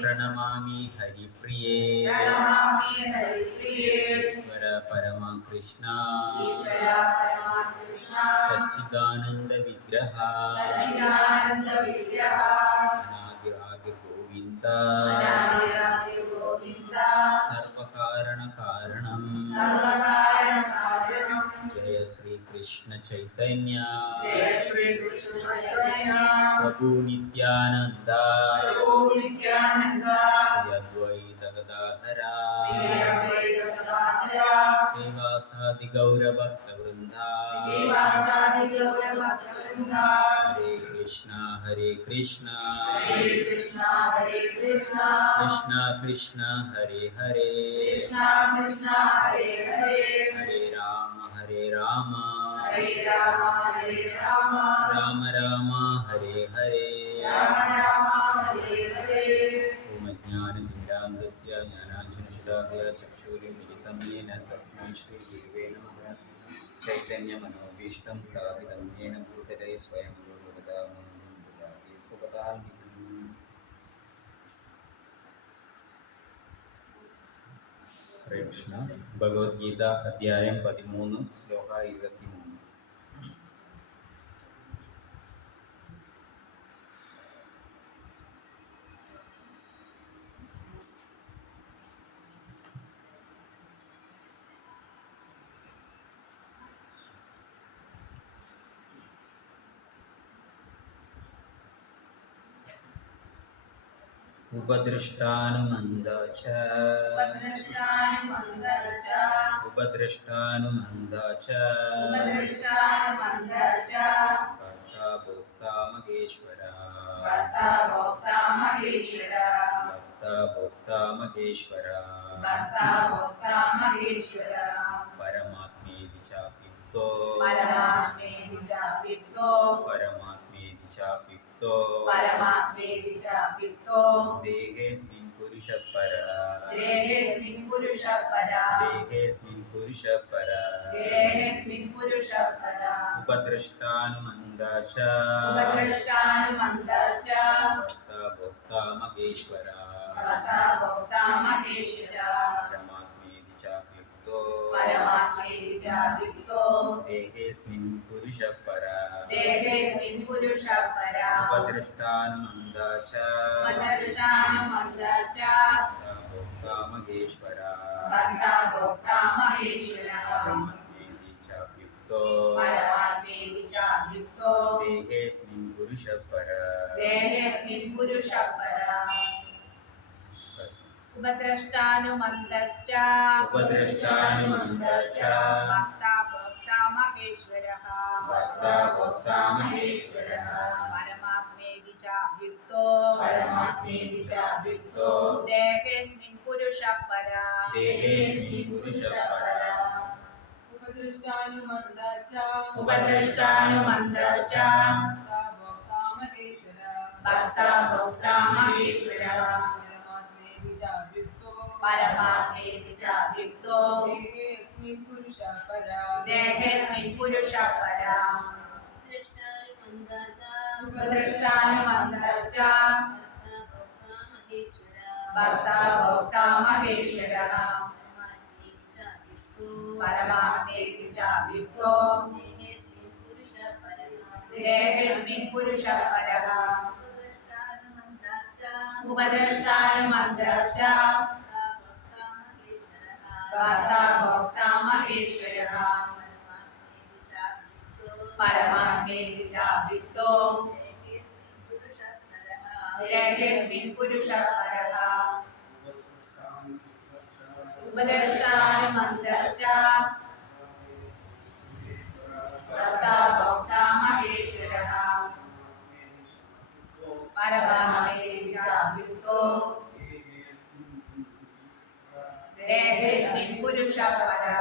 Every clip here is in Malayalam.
प्रणमामि हरिप्रिये ईश्वर परमा कृष्ण सच्चिदानंद विग्रह अनादिरादि गोविंद सर्वकारण कारणम जय श्री कृष्ण चैतन्य प्रभु नित्यानंद श्री अद्वैत गदाधर श्रीवासादि गौर भक्त वृंदा हरे कृष्णा कृष्णा कृष्णा हरे हरे हरे राम राम राम हरे हरे ओम ज्ञानतिमिरान्धस्य ज्ञानाञ्जनशलाकया चक्षुरुन्मिलितं येन तस्मै श्रीगुरुवे नमः चैतन्यमनोभीष्टं स्थापितं येन भूतले स्वयं ददाति स्वपदान्वितं हरे कृष्ण भगवद्गीത അധ്യായം 13 ശ്ലോക 23 उपदृष्टानुमन्दा च भर्ता भोक्ता महेश्वरा परमात्मेति चाप्युक्तो देहेऽस्मिन् पुरुषः परः उपदृष्टानुमन्दा च भर्ता भोक्ता महेश्वरा परमात्मेति चाप्युक्तो देहेऽस्मिन् पुरुषः परः उपदृष्टानुमन्दा च भोक्ता महेश्वरा परमात्मेति चाप्युक्तो देहेऽस्मिन् पुरुषः परः उपद्रष्टानुमन्दश्च भक्ता भोक्ता महेश्वरः परमात्मेति चाप्युक्तो देहेऽस्मिन् पुरुषः परः उपद्रष्टानुमन्दश्च भक्ता भोक्ता महेश्वरः परमात्मेति चाप्युक्तो देहेऽस्मिन् पुरुषः परः उपद्रष्टानुमन्दश्च भक्ता भोक्ता महेश्वरः परमात्मेति चाप्युक्तो देहेऽस्मिन् पुरुषः परः उपद्रष्टानुमन्दश्च भक्ता भोक्ता महेश्वरः परमात्मेति चाप्युक्तो देहेऽस्मिन् पुरुषः परः उपद्रष्टानुमन्दश्च भक्ता भोक्ता महेश्वरः परमात्मेति चाप्युक्तो देहेऽस्मिन् पुरुषः परः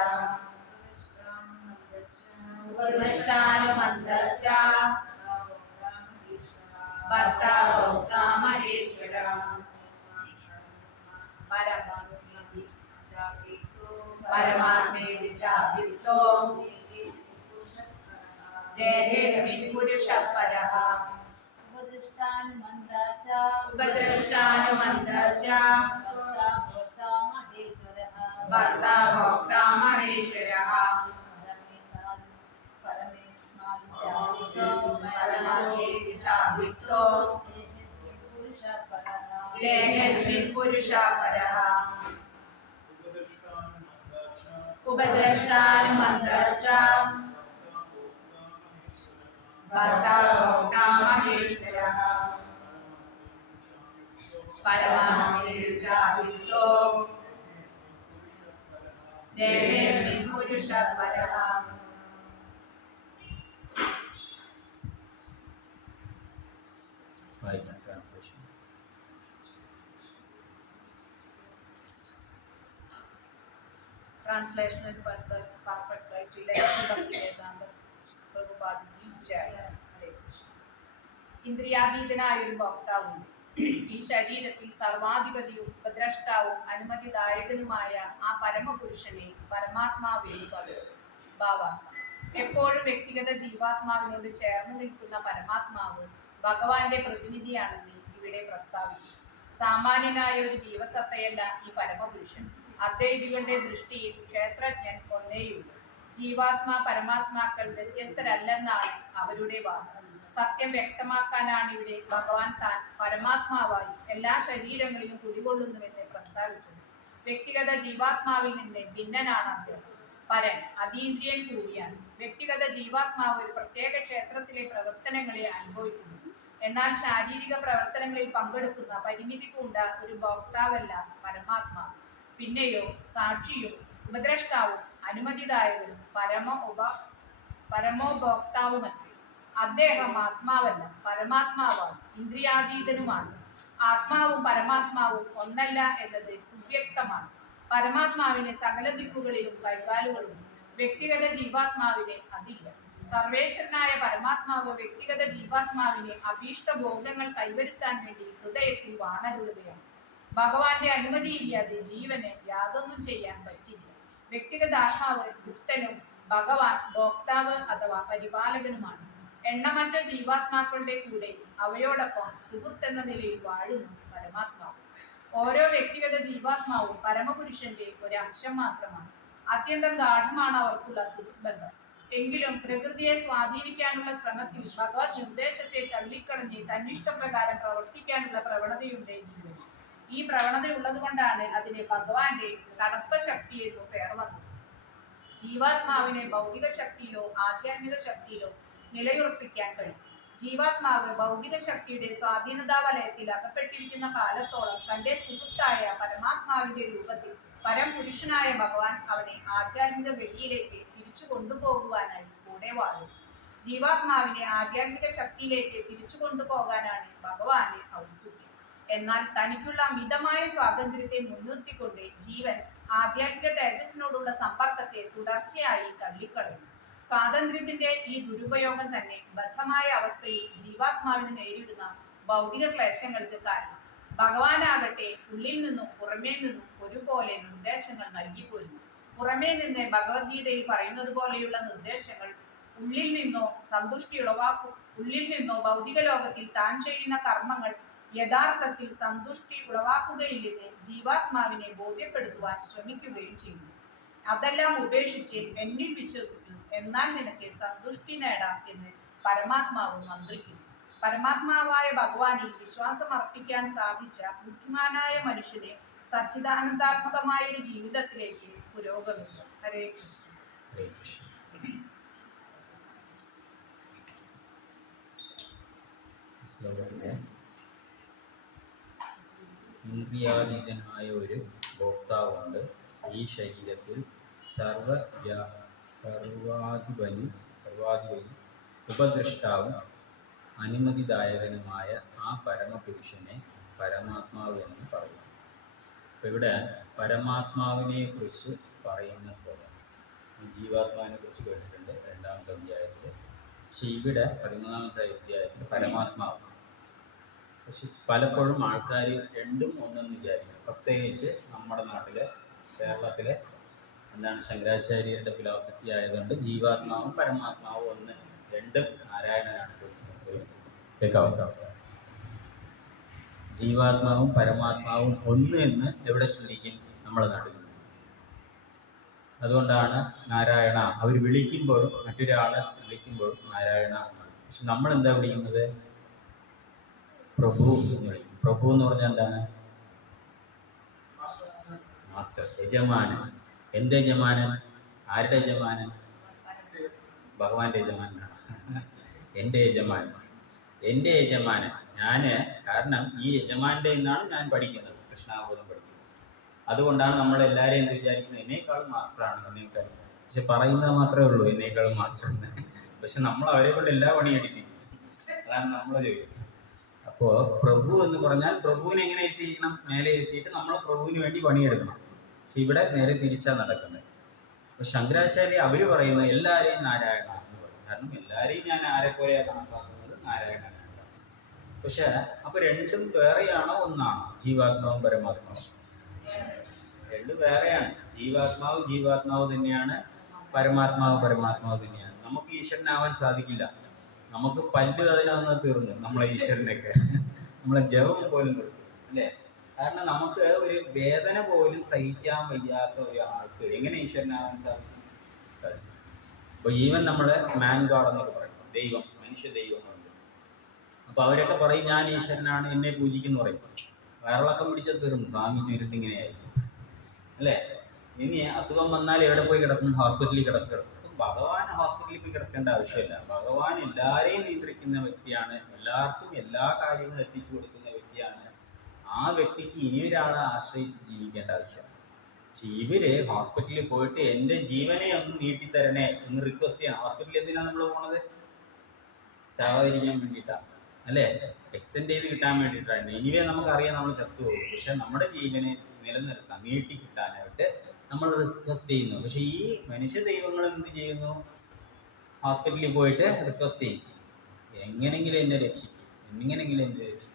उपद्रष्टानुमन्दश्च भक्ता भोक्ता महेश्वरः परमात्मेति चाप्युक्तो देहेऽस्मिन् पुरुषः परः उपदृष्टानुमन्दा च ഉപദ്രഷ്ടാനുമന്തശ്ച ഭർത്താ ഭോക്താ മഹേശ്വരഃ പരമാത്മേതി ചാപ്യുക്തോ ദേഹേസ്മിൻ പുരുഷഃ പരഃ ഉപദ്രഷ്ടാനുമന്തശ്ച ഭർത്താ ഭോക്താ മഹേശ്വരഃ പരമാത്മേതി ചാപ്യുക്തോ ദേഹേസ്മിൻ പുരുഷഃ പരഃ. Translation. Translation is perfect by Sri Lakshmi Bhaktivedanta Prabhupada ji Jai. Hare Krishna. ഇന്ദ്രിയാതീതനായ ഒരു ഭോക്താവുണ്ട്. ഈ ശരീരത്തിൽ സർവാധിപതിയും ഉപദ്രഷ്ടാവും അനുമതിദായകനുമായ ആ പരമപുരുഷനെ പരമാത്മാവെന്ന് പറയും. ഭാവാർത്ഥം: എപ്പോഴും വ്യക്തിഗത ജീവാത്മാവിനോട് ചേർന്ന് നിൽക്കുന്ന പരമാത്മാവ് ഭഗവാന്റെ പ്രതിനിധിയാണെന്ന് ഇവിടെ പ്രസ്താവിച്ചു. സാമാന്യനായ ഒരു ജീവസത്തയല്ല ഈ പരമപുരുഷൻ. അദ്വൈതികളുടെ ദൃഷ്ടിയിൽ ക്ഷേത്രജ്ഞൻ ഒന്നേയുള്ളൂ. ജീവാത്മാ പരമാത്മാക്കൾ വ്യത്യസ്തരല്ലെന്നാണ് അവരുടെ വാദം. സത്യം വ്യക്തമാക്കാനാണ് ഇവിടെ ഭഗവാൻ താൻ പരമാത്മാവായി എല്ലാ ശരീരങ്ങളിലും കുടികൊള്ളുന്നുവെന്ന് പ്രസ്താവിച്ചത്. വ്യക്തിഗത ജീവാത്മാവിൽ നിന്ന് ഭിന്നനാണ് അദ്ദേഹം. പരൻ അതീന്ദ്രിയൻ കൂടിയാണ്. വ്യക്തിഗത ജീവാത്മാവ് ഒരു പ്രത്യേക ക്ഷേത്രത്തിലെ പ്രവർത്തനങ്ങളെ അനുഭവിക്കുന്നു. എന്നാൽ ശാരീരിക പ്രവർത്തനങ്ങളിൽ പങ്കെടുക്കുന്ന പരിമിതി പൂണ്ട ഒരു ഭോക്താവല്ല പരമാത്മാവ്. പിന്നെയോ സാക്ഷിയും ഉപദ്രഷ്ടാവും അനുമതിദായകരും പരമോപഭോക്താവുമത്രേ. അദ്ദേഹം ആത്മാവല്ല, പരമാത്മാവാണ്, ഇന്ദ്രിയാതീതനുമാണ്. ആത്മാവും പരമാത്മാവും ഒന്നല്ല എന്നത് സുവ്യക്തമാണ്. പരമാത്മാവിന് സകല ദിക്കുകളിലും കൈകാലുകളുണ്ട്. വ്യക്തിഗത ജീവാത്മാവിന് അതില്ല. സർവേശ്വരനായ പരമാത്മാവ് വ്യക്തിഗത ജീവാത്മാവിനെ അഭീഷ്ട ഭോഗങ്ങൾ കൈവരുത്താൻ വേണ്ടി ഹൃദയത്തിൽ വാണരുളുകയാണ്. ഭഗവാന്റെ അനുമതിയില്ലാതെ ജീവന് യാതൊന്നും ചെയ്യാൻ പറ്റില്ല. വ്യക്തിഗത ആത്മാവ് യുക്തനും ഭഗവാൻ ഭോക്താവ് അഥവാ പരിപാലകനുമാണ്. എണ്ണമറ്റ ജീവാത്മാക്കളുടെ കൂടെ അവയോടൊപ്പം സുഹൃത്ത് എന്ന നിലയിൽ വാഴുന്നു പരമാത്മാവ്. ഓരോ വ്യക്തിഗത ജീവാത്മാവും പരമപുരുഷന്റെ ഒരു അംശം മാത്രമാണ്. അത്യന്തം ഗാഠമാണ് അവർക്കുള്ള സുഹൃത്ത് ബന്ധം. എങ്കിലും പ്രകൃതിയെ സ്വാധീനിക്കാനുള്ള ശ്രമത്തിൽ ഭഗവത് നിർദ്ദേശത്തെ തള്ളിക്കളഞ്ഞ് തന്നിഷ്ടപ്രകാരം പ്രവർത്തിക്കാനുള്ള പ്രവണതയുണ്ട് ജീവൻ. ഈ പ്രവണത ഉള്ളതുകൊണ്ടാണ് അതിന് ഭഗവാന്റെ തടസ്ഥ ശക്തി എന്ന് പേർ വന്നത്. ജീവാത്മാവിനെ ഭൗതിക ശക്തിയിലോ ആധ്യാത്മിക ശക്തിയിലോ നിലയുറപ്പിക്കാൻ കഴിയും. ജീവാത്മാവ് ഭൗതിക ശക്തിയുടെ സ്വാധീനതാ വലയത്തിൽ അകപ്പെട്ടിരിക്കുന്ന കാലത്തോളം തന്റെ സുഹൃത്തായ പരമാത്മാവിന്റെ രൂപത്തിൽ പരംപുരുഷനായ ഭഗവാൻ അവനെ ആധ്യാത്മിക ഗതിയിലേക്ക് തിരിച്ചു കൊണ്ടുപോകുവാനായി കൂടെ വാഴും. ജീവാത്മാവിനെ ആധ്യാത്മിക ശക്തിയിലേക്ക് തിരിച്ചു കൊണ്ടുപോകാനാണ് ഭഗവാന്റെ ഔത്സുക്യം. എന്നാൽ തനിക്കുള്ള മിതമായ സ്വാതന്ത്ര്യത്തെ മുൻനിർത്തിക്കൊണ്ട് ജീവൻ ആധ്യാത്മിക തേജസ്സിനോടുള്ള സമ്പർക്കത്തെ തുടർച്ചയായി തള്ളിക്കളയുന്നു. സ്വാതന്ത്ര്യത്തിന്റെ ഈ ദുരുപയോഗം തന്നെ ബദ്ധമായ അവസ്ഥയിൽ ജീവാത്മാവിന് നേരിടുന്ന ഭൗതിക ക്ലേശങ്ങൾക്ക് കാരണം. ഭഗവാനാകട്ടെ ഉള്ളിൽ നിന്നും പുറമേ നിന്നും ഒരുപോലെ നിർദ്ദേശങ്ങൾ നൽകിപ്പോരുന്നു. പുറമേ നിന്ന് ഭഗവത്ഗീതയിൽ പറയുന്നത് പോലെയുള്ള നിർദ്ദേശങ്ങൾ ഉള്ളിൽ നിന്നോ ഉള്ളിൽ നിന്നോ ഭൗതിക ലോകത്തിൽ താൻ ചെയ്യുന്ന കർമ്മങ്ങൾ യഥാർത്ഥത്തിൽ സന്തുഷ്ടി ഉളവാക്കുകയില്ലെന്ന് ജീവാത്മാവിനെ ബോധ്യപ്പെടുത്തുവാൻ ശ്രമിക്കുകയും ചെയ്യുന്നു. അതെല്ലാം ഉപേക്ഷിച്ച് എന്നിൽ വിശ്വസിക്കൂ, എന്നാൽ നിനക്ക് സന്തുഷ്ടി നേടാം എന്ന് പരമാത്മാവ് മന്ത്രിക്കുന്നു. പരമാത്മാവായ ഭഗവാനിൽ വിശ്വാസം അർപ്പിക്കാൻ സാധിച്ച ബുദ്ധിമാനായ മനുഷ്യനെ സച്ചിദാനന്ദാത്മകമായ ഒരു ജീവിതത്തിലേക്ക് പുരോഗമിക്കും. ഹരേ കൃഷ്ണ. ഹരേ കൃഷ്ണ. ഇന്ദ്രിയാതീതനായ ഒരു ഭോക്താവുണ്ട്. ഈ ശരീരത്തിൽ സർവാധിപനും ഉപദ്രഷ്ടാവും അനുമതിദായകനുമായ ആ പരമപുരുഷനെ പരമാത്മാവ് എന്ന് പറയുന്നു. അപ്പോൾ ഇവിടെ പരമാത്മാവിനെ കുറിച്ച് പറയുന്ന ശ്ലോകം ജീവാത്മാവിനെ കുറിച്ച് കേട്ടിട്ടുണ്ട് 2ാമത്തെ അധ്യായത്തിൽ. പക്ഷെ ഇവിടെ 13ാമത്തെ അധ്യായത്തിൽ പരമാത്മാവ്. പക്ഷെ പലപ്പോഴും ആൾക്കാർ രണ്ടും ഒന്നെന്ന് വിചാരിക്കും. പ്രത്യേകിച്ച് നമ്മുടെ നാട്ടിലെ കേരളത്തിലെ ശങ്കരാചാര്യരുടെ ഫിലോസഫി ആയതുകൊണ്ട് ജീവാത്മാവും പരമാത്മാവും ഒന്ന്, രണ്ട് നാരായണനാണ്. കേൾക്കാവുന്ന ജീവാത്മാവും പരമാത്മാവും ഒന്ന് എന്ന് എവിടെ ചിന്തിക്കും? നമ്മളെ നാട്ടിൽ. അതുകൊണ്ടാണ് നാരായണ അവർ വിളിക്കുമ്പോഴും, മറ്റൊരാളെ വിളിക്കുമ്പോഴും നാരായണ എന്നാണ്. പക്ഷെ നമ്മൾ എന്താ വിളിക്കുന്നത്? പ്രഭു എന്ന് വിളിക്കും. പ്രഭു എന്ന് പറഞ്ഞാൽ എന്താണ്? മാസ്റ്റർ, യജമാനൻ. എന്ത് യജമാനൻ? ആരുടെ യജമാനൻ? ഭഗവാന്റെ യജമാനാണ്. എൻ്റെ യജമാനൻ, എൻ്റെ യജമാനൻ. കാരണം ഈ യജമാന്റെ നിന്നാണ് ഞാൻ പഠിക്കുന്നത്, കൃഷ്ണാബോധം പഠിക്കുന്നത്. അതുകൊണ്ടാണ് നമ്മൾ എല്ലാവരെയും എന്ത് വിചാരിക്കുന്നത്? എന്നേക്കാളും മാസ്റ്ററാണ്, എന്നേക്കാളും. പക്ഷെ പറയുന്നത് മാത്രമേ ഉള്ളൂ എന്നേക്കാളും മാസ്റ്റർ എന്ന്. പക്ഷെ നമ്മൾ അവരെ കൊണ്ട് എല്ലാ പണിയെടുക്കും. അതാണ് നമ്മളെ ജോലി. അപ്പോൾ പ്രഭു എന്ന് പറഞ്ഞാൽ പ്രഭുവിനെ എങ്ങനെ എത്തിക്കണം? മേലെ എത്തിയിട്ട് നമ്മൾ പ്രഭുവിന് വേണ്ടി പണിയെടുക്കണം. പക്ഷെ ഇവിടെ നേരെ തിരിച്ചാണ് നടക്കുന്നത്. അപ്പോൾ ശങ്കരാചാര്യ അവർ പറയുന്നത് എല്ലാവരെയും നാരായണ എന്ന് പറയും. കാരണം എല്ലാവരെയും ഞാൻ ആരെപ്പോലെയാണ് കണക്കാക്കുന്നത്? നാരായണനാണ്. പക്ഷെ അപ്പൊ രണ്ടും വേറെയാണോ ഒന്നാണോ? ജീവാത്മാവും പരമാത്മാവും രണ്ടും വേറെയാണ്. ജീവാത്മാവ് തന്നെയാണ്, പരമാത്മാവ് തന്നെയാണ്. നമുക്ക് ഈശ്വരനാവാൻ സാധിക്കില്ല. നമുക്ക് പല്ല് അതിനൊന്ന് തീർന്നു നമ്മളെ ഈശ്വരനൊക്കെ. നമ്മളെ ജപം പോലും തീർന്നു, അല്ലേ? കാരണം നമുക്ക് ഒരു വേദന പോലും സഹിക്കാൻ വയ്യാത്ത ഒരാൾക്ക് എങ്ങനെ ഈശ്വരനാവാൻ സാധിക്കും? അപ്പൊ ഈവൻ നമ്മളെ മാൻ ഗോഡ് എന്നൊക്കെ പറയും, ദൈവം, മനുഷ്യ ദൈവങ്ങളുണ്ട്. അപ്പൊ അവരൊക്കെ പറയും ഞാൻ ഈശ്വരനാണ്, എന്നെ പൂജിക്കുന്നു പറയും. വയറിളക്കം പിടിച്ചാൽ തീർന്നു, സ്വാമി ചുരുട്ടിങ്ങനെയായിരിക്കും, അല്ലേ? ഇനി അസുഖം വന്നാൽ എവിടെ പോയി കിടക്കും? ഹോസ്പിറ്റലിൽ കിടക്കും. ഭഗവാൻ ഹോസ്പിറ്റലിൽ പോയി കിടക്കേണ്ട ആവശ്യമില്ല. ഭഗവാൻ എല്ലാവരെയും നിയന്ത്രിക്കുന്ന വ്യക്തിയാണ്, എല്ലാവർക്കും എല്ലാ കാര്യങ്ങളും എത്തിച്ചു കൊടുക്കുന്ന വ്യക്തിയാണ്. ആ വ്യക്തിക്ക് ഇനിയൊരാളെ ആശ്രയിച്ച് ജീവിക്കേണ്ട ആവശ്യമാണ്. പക്ഷെ ഇവര് ഹോസ്പിറ്റലിൽ പോയിട്ട് എൻ്റെ ജീവനെ ഒന്ന് നീട്ടിത്തരണേ എന്ന് റിക്വസ്റ്റ് ചെയ്യണം. ഹോസ്പിറ്റലിൽ എന്തിനാണ് നമ്മൾ പോണത്? ചാവാതിരിക്കാൻ വേണ്ടിയിട്ടാണ്, അല്ലേ? എക്സ്റ്റെൻഡ് ചെയ്ത് കിട്ടാൻ വേണ്ടിയിട്ടാണ്. ഇനിവേ നമുക്കറിയാം നമ്മൾ ചത്തുപോകും. പക്ഷെ നമ്മുടെ ജീവനെ നിലനിർത്താൻ, നീട്ടി കിട്ടാനായിട്ട് നമ്മൾ റിക്വസ്റ്റ് ചെയ്യുന്നു. പക്ഷെ ഈ മനുഷ്യ ദൈവങ്ങൾ എന്ത് ചെയ്യുന്നു? ഹോസ്പിറ്റലിൽ പോയിട്ട് റിക്വസ്റ്റ് ചെയ്യും, എങ്ങനെങ്കിലും എന്നെ രക്ഷിക്കും, എങ്ങനെങ്കിലും എന്നെ രക്ഷിക്കും.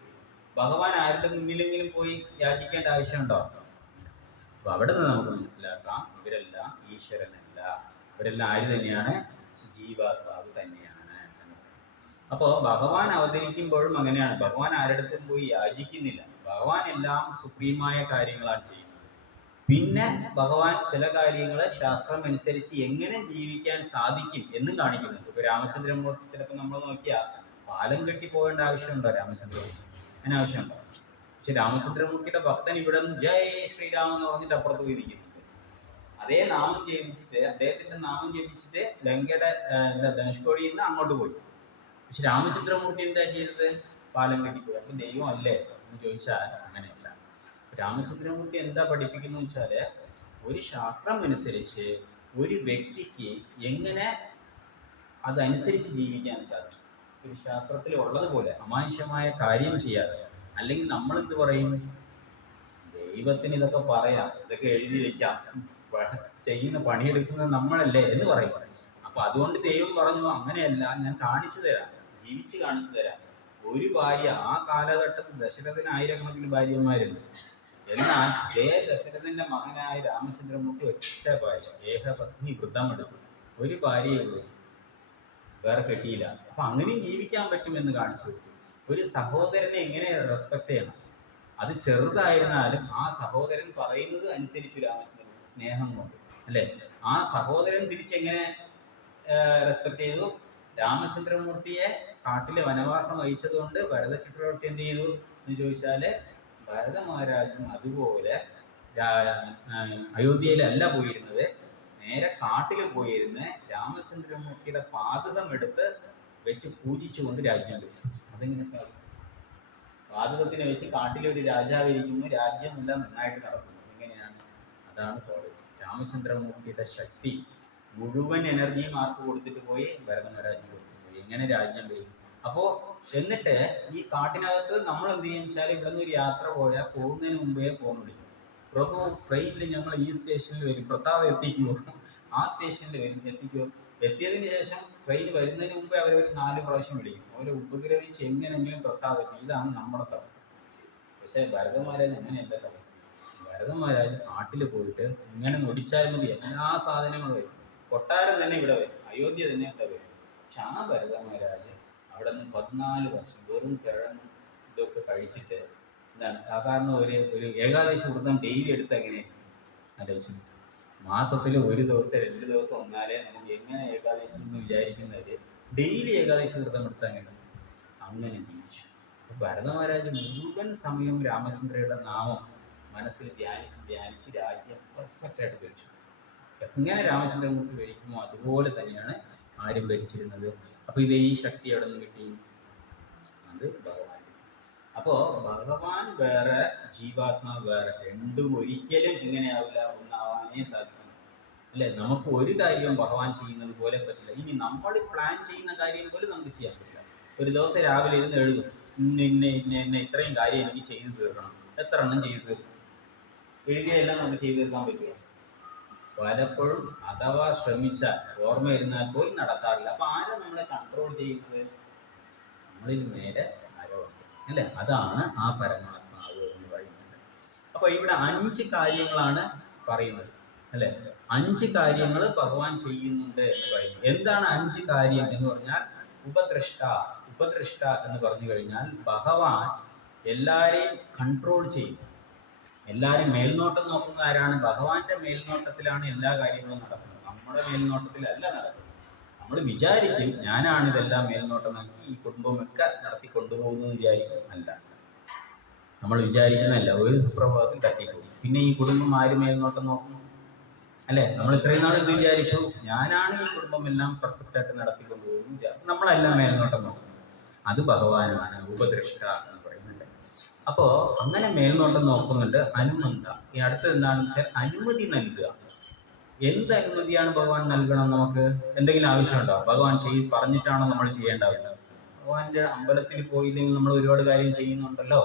ഭഗവാൻ ആരുടെ മുന്നിലെങ്കിലും പോയി യാചിക്കേണ്ട ആവശ്യമുണ്ടോ? അപ്പൊ അവിടെ നിന്ന് നമുക്ക് മനസ്സിലാക്കാം, ഇവരെല്ലാം ഈശ്വരനല്ല, ഇവരെല്ലാം ആര് തന്നെയാണ്? ജീവാത്മാവ് തന്നെയാണ്. അപ്പോൾ ഭഗവാൻ അവതരിക്കുമ്പോഴും അങ്ങനെയാണ്. ഭഗവാൻ ആരുടെടുത്തും പോയി യാചിക്കുന്നില്ല. ഭഗവാൻ എല്ലാം സുപ്രീമായ കാര്യങ്ങളാണ് ചെയ്യുന്നത്. പിന്നെ ഭഗവാൻ ചില കാര്യങ്ങൾ ശാസ്ത്രം അനുസരിച്ച് എങ്ങനെ ജീവിക്കാൻ സാധിക്കും എന്നും കാണിക്കുന്നുണ്ട്. ഇപ്പൊ രാമചന്ദ്രമൂർത്തി ചിലപ്പോൾ നമ്മൾ നോക്കിയാൽ പാലം കെട്ടി പോകേണ്ട ആവശ്യമുണ്ടോ? രാമചന്ദ്രമൂർത്തി അതിന് ആവശ്യമുണ്ടോ? പക്ഷെ രാമചന്ദ്രമൂർത്തിയുടെ ഭക്തൻ ഇവിടെ നിന്ന് ജയ് ശ്രീരാം എന്ന് പറഞ്ഞിട്ട് അപ്പുറത്ത് പോയി നിൽക്കുന്നുണ്ട്. അതേ നാമം ജപിച്ചിട്ട്, അദ്ദേഹത്തിന്റെ നാമം ജപിച്ചിട്ട് ലങ്കയുടെ ധനുഷ്കോടിയിൽ നിന്ന് അങ്ങോട്ട് പോയി. പക്ഷെ രാമചന്ദ്രമൂർത്തി എന്താ ചെയ്തത്? പാലം കെട്ടിപ്പോയി. അപ്പൊ ദൈവം അല്ലേ എന്ന് ചോദിച്ചാൽ അങ്ങനെയല്ല. രാമചന്ദ്രമൂർത്തി എന്താ പഠിപ്പിക്കുന്നു വെച്ചാല്, ഒരു ശാസ്ത്രം അനുസരിച്ച് ഒരു വ്യക്തിക്ക് എങ്ങനെ അതനുസരിച്ച് ജീവിക്കാൻ സാധിക്കും. ഒരു ശാസ്ത്രത്തിൽ ഉള്ളതുപോലെ അമാനുഷ്യമായ കാര്യം ചെയ്യാതെ. അല്ലെങ്കിൽ നമ്മൾ എന്ത് പറയും? ദൈവത്തിന് ഇതൊക്കെ പറയാം, ഇതൊക്കെ എഴുതി വെക്കാം, ചെയ്യുന്ന പണിയെടുക്കുന്നത് നമ്മളല്ലേ എന്ന് പറയും. അപ്പൊ അതുകൊണ്ട് ദൈവം പറഞ്ഞു അങ്ങനെയല്ല, ഞാൻ കാണിച്ചു തരാം, ജീവിച്ച് കാണിച്ചു തരാം. ഒരു ഭാര്യ, ആ കാലഘട്ടത്തിൽ ദശരഥന് ആയിരക്കണക്കിന് ഭാര്യമാരുണ്ട്. എന്നാൽ ദശരഥന്റെ മകനായ രാമചന്ദ്രമൂർത്തി ഒറ്റ ഭാര്യ, ഏകപത്നി വ്രതമെടുത്തു. ഒരു ഭാര്യയെ ഉള്ളൂ, വേറെ കെട്ടിയില്ല. അപ്പൊ അങ്ങനെയും ജീവിക്കാൻ പറ്റുമെന്ന് കാണിച്ചു കൊടുത്തു. ഒരു സഹോദരനെ എങ്ങനെ റെസ്പെക്ട് ചെയ്യണം, അത് ചെറുതായിരുന്നാലും ആ സഹോദരൻ പറയുന്നത് അനുസരിച്ചു രാമചന്ദ്രമൂർത്തി, സ്നേഹം കൊണ്ട്, അല്ലെ? ആ സഹോദരൻ തിരിച്ചെങ്ങനെ റെസ്പെക്ട് ചെയ്തു? രാമചന്ദ്രമൂർത്തിയെ കാട്ടിലെ വനവാസം വഹിച്ചതുകൊണ്ട് ഭരത ചക്രവർത്തി എന്ത് ചെയ്തു എന്ന് ചോദിച്ചാല്, ഭരത മഹാരാജും അതുപോലെ അയോധ്യയിലല്ല പോയിരുന്നത്, നേരെ കാട്ടിൽ പോയിരുന്ന് രാമചന്ദ്രമൂർത്തിയുടെ പാദകം എടുത്ത് വെച്ച് പൂജിച്ചുകൊണ്ട് രാജ്യം വെച്ചു. അതെങ്ങനെ സാധിക്കും? പാദകത്തിനെ വെച്ച് കാട്ടിലൊരു രാജാവ് ഇരിക്കുന്നു, രാജ്യമെല്ലാം നന്നായിട്ട് നടക്കുന്നു. എങ്ങനെയാണ്? അതാണ് കോളേജ്. രാമചന്ദ്രമൂർത്തിയുടെ ശക്തി മുഴുവൻ എനർജിയും ആർക്ക് കൊടുത്തിട്ട് പോയി? ഭരത മഹാരാജിന് കൊടുത്തിട്ട് പോയി. എങ്ങനെ രാജ്യം വരും? അപ്പോ എന്നിട്ട് ഈ കാട്ടിനകത്ത് നമ്മൾ എന്ത് ചെയ്യും വെച്ചാൽ, ഇവിടെ നിന്ന് ഒരു യാത്ര പോയാൽ പോകുന്നതിന് മുമ്പേ ഫോൺ വിളിക്കും. പ്രഭു ട്രെയിനിൽ ഞങ്ങൾ ഈ സ്റ്റേഷനിൽ വരും, പ്രസാദം എത്തിക്കുമോ? ആ സ്റ്റേഷനിൽ വരും, എത്തിക്കുമോ? എത്തിയതിന് ശേഷം ട്രെയിൻ വരുന്നതിന് മുമ്പേ അവരൊരു 4 പ്രാവശ്യം വിളിക്കും. അവരെ ഉപദ്രവിച്ച് എങ്ങനെയെങ്കിലും പ്രസാദം എത്തി. ഇതാണ് നമ്മുടെ തപസ്. പക്ഷെ ഭരത മഹാരാജ് അങ്ങനെയല്ല തപസ്. ഭരത മഹാരാജ് കാട്ടിൽ പോയിട്ട് ഇങ്ങനെ നൊടിച്ചാൽ മതി, എല്ലാ സാധനങ്ങളും വരും. കൊട്ടാരം തന്നെ ഇവിടെ വരും, അയോധ്യ തന്നെ ഇവിടെ വരും. പക്ഷെ ആ ഭരത മഹാരാജ് അവിടെ നിന്ന് 14 വർഷം വെറും കിഴങ്ങും ഇതൊക്കെ കഴിച്ചിട്ട് എന്താണ് സാധാരണ ഒരു ഏകാദശി വ്രതം ഡെയിലി എടുത്ത് എങ്ങനെ ആലോചിച്ചു? മാസത്തിൽ ഒരു ദിവസം 2 ദിവസം വന്നാലേ നമുക്ക് എങ്ങനെ ഏകാദശി എന്ന് വിചാരിക്കുന്നത് ഡെയിലി ഏകാദശി വ്രതം എടുത്ത് അങ്ങനെ ജീവിച്ചു. ഭരതമഹാരാജ് മുഴുവൻ സമയവും രാമചന്ദ്രയുടെ നാമം മനസ്സിൽ ധ്യാനിച്ച് രാജ്യം പെർഫെക്റ്റ് ആയിട്ട് ഭരിച്ചു. എങ്ങനെ രാമചന്ദ്രമൂർത്തി ഭരിക്കുമോ അതുപോലെ തന്നെയാണ് ആരും ഭരിച്ചിരുന്നത്. അപ്പോൾ ഇത് ഈ ശക്തി എവിടെ നിന്ന് കിട്ടി? അത് ഭഗവാൻ. അപ്പോൾ ഭഗവാൻ വേറെ, ജീവാത്മാവ് വേറെ, രണ്ടും ഒരിക്കലും ഇങ്ങനെയാവില്ല, ഒന്നാവാനേ സാധിക്കും. അല്ലേ? നമുക്ക് ഒരു കാര്യവും ഭഗവാൻ ചെയ്യുന്നത് പോലെ പറ്റില്ല. ഇനി നമ്മൾ പ്ലാൻ ചെയ്യുന്ന കാര്യം പോലും നമുക്ക് ചെയ്യാൻ പറ്റില്ല. ഒരു ദിവസം രാവിലെ ഇരുന്ന് എഴുതും, ഇന്ന ഇത്രയും കാര്യം എനിക്ക് ചെയ്തു തീർക്കണം. എത്ര എണ്ണം ചെയ്തു തീർക്കും? എഴുതിയെല്ലാം നമുക്ക് ചെയ്തു തീർക്കാൻ പറ്റുമോ? പലപ്പോഴും അഥവാ ശ്രമിച്ചാൽ ഓർമ്മ ഇരുന്നാൽ പോലും നടക്കാറില്ല. അപ്പൊ ആരാ നമ്മളെ കൺട്രോൾ ചെയ്യുന്നത്? നമ്മളിൽ നേരെ ആരോ അല്ലേ? അതാണ് ആ പരമാത്മാവ് എന്ന് പറയുന്നത്. അപ്പൊ ഇവിടെ 5 കാര്യങ്ങളാണ് പറയുന്നത് അല്ലെ? 5 കാര്യങ്ങൾ ഭഗവാൻ ചെയ്യുന്നുണ്ട് എന്ന് പറയുന്നു. എന്താണ് 5 കാര്യം എന്ന് പറഞ്ഞാൽ? ഉപദ്രഷ്ട എന്ന് പറഞ്ഞു കഴിഞ്ഞാൽ ഭഗവാൻ എല്ലാരെയും കൺട്രോൾ ചെയ്യും. എല്ലാവരും മേൽനോട്ടം നോക്കുന്ന ആരാണ്? ഭഗവാന്റെ മേൽനോട്ടത്തിലാണ് എല്ലാ കാര്യങ്ങളും നടക്കുന്നത്. നമ്മുടെ മേൽനോട്ടത്തിലല്ല നടക്കുന്നത്. നമ്മൾ വിചാരിക്കും ഞാനാണ് ഇതെല്ലാം മേൽനോട്ടം നോക്കി ഈ കുടുംബമൊക്കെ നടത്തി കൊണ്ടുപോകുന്നത് വിചാരിക്കും. അല്ല, നമ്മൾ വിചാരിക്കുന്നതല്ല. ഒരു സുപ്രഭാതത്തിൽ തട്ടിപ്പോകും. പിന്നെ ഈ കുടുംബം ആര് മേൽനോട്ടം നോക്കും? അല്ലേ? നമ്മൾ ഇത്രയും നാൾ ഇത് വിചാരിച്ചു ഞാനാണ് ഈ കുടുംബം എല്ലാം പെർഫെക്റ്റ് ആയിട്ട് നടത്തിക്കൊണ്ടുപോകുന്നു. നമ്മളെല്ലാം മേൽനോട്ടം നോക്കും. അത് ഭഗവാനാണ് ഉപദ്രഷ്ട എന്ന് പറയുന്നുണ്ട്. അപ്പോൾ അങ്ങനെ മേൽനോട്ടം നോക്കുന്നുണ്ട്. അനുമന്ത. ഈ അടുത്തത് എന്താണെന്ന് വെച്ചാൽ അനുമതി നൽകുക. എന്ത് അനുമതിയാണ് ഭഗവാൻ നൽകണം? നമുക്ക് എന്തെങ്കിലും ആവശ്യമുണ്ടോ? ഭഗവാൻ പറഞ്ഞിട്ടാണോ നമ്മൾ ചെയ്യേണ്ടത്? ഭഗവാന്റെ അമ്പലത്തിൽ പോയില്ലെങ്കിൽ നമ്മൾ ഒരുപാട് കാര്യം ചെയ്യുന്നുണ്ടല്ലോ.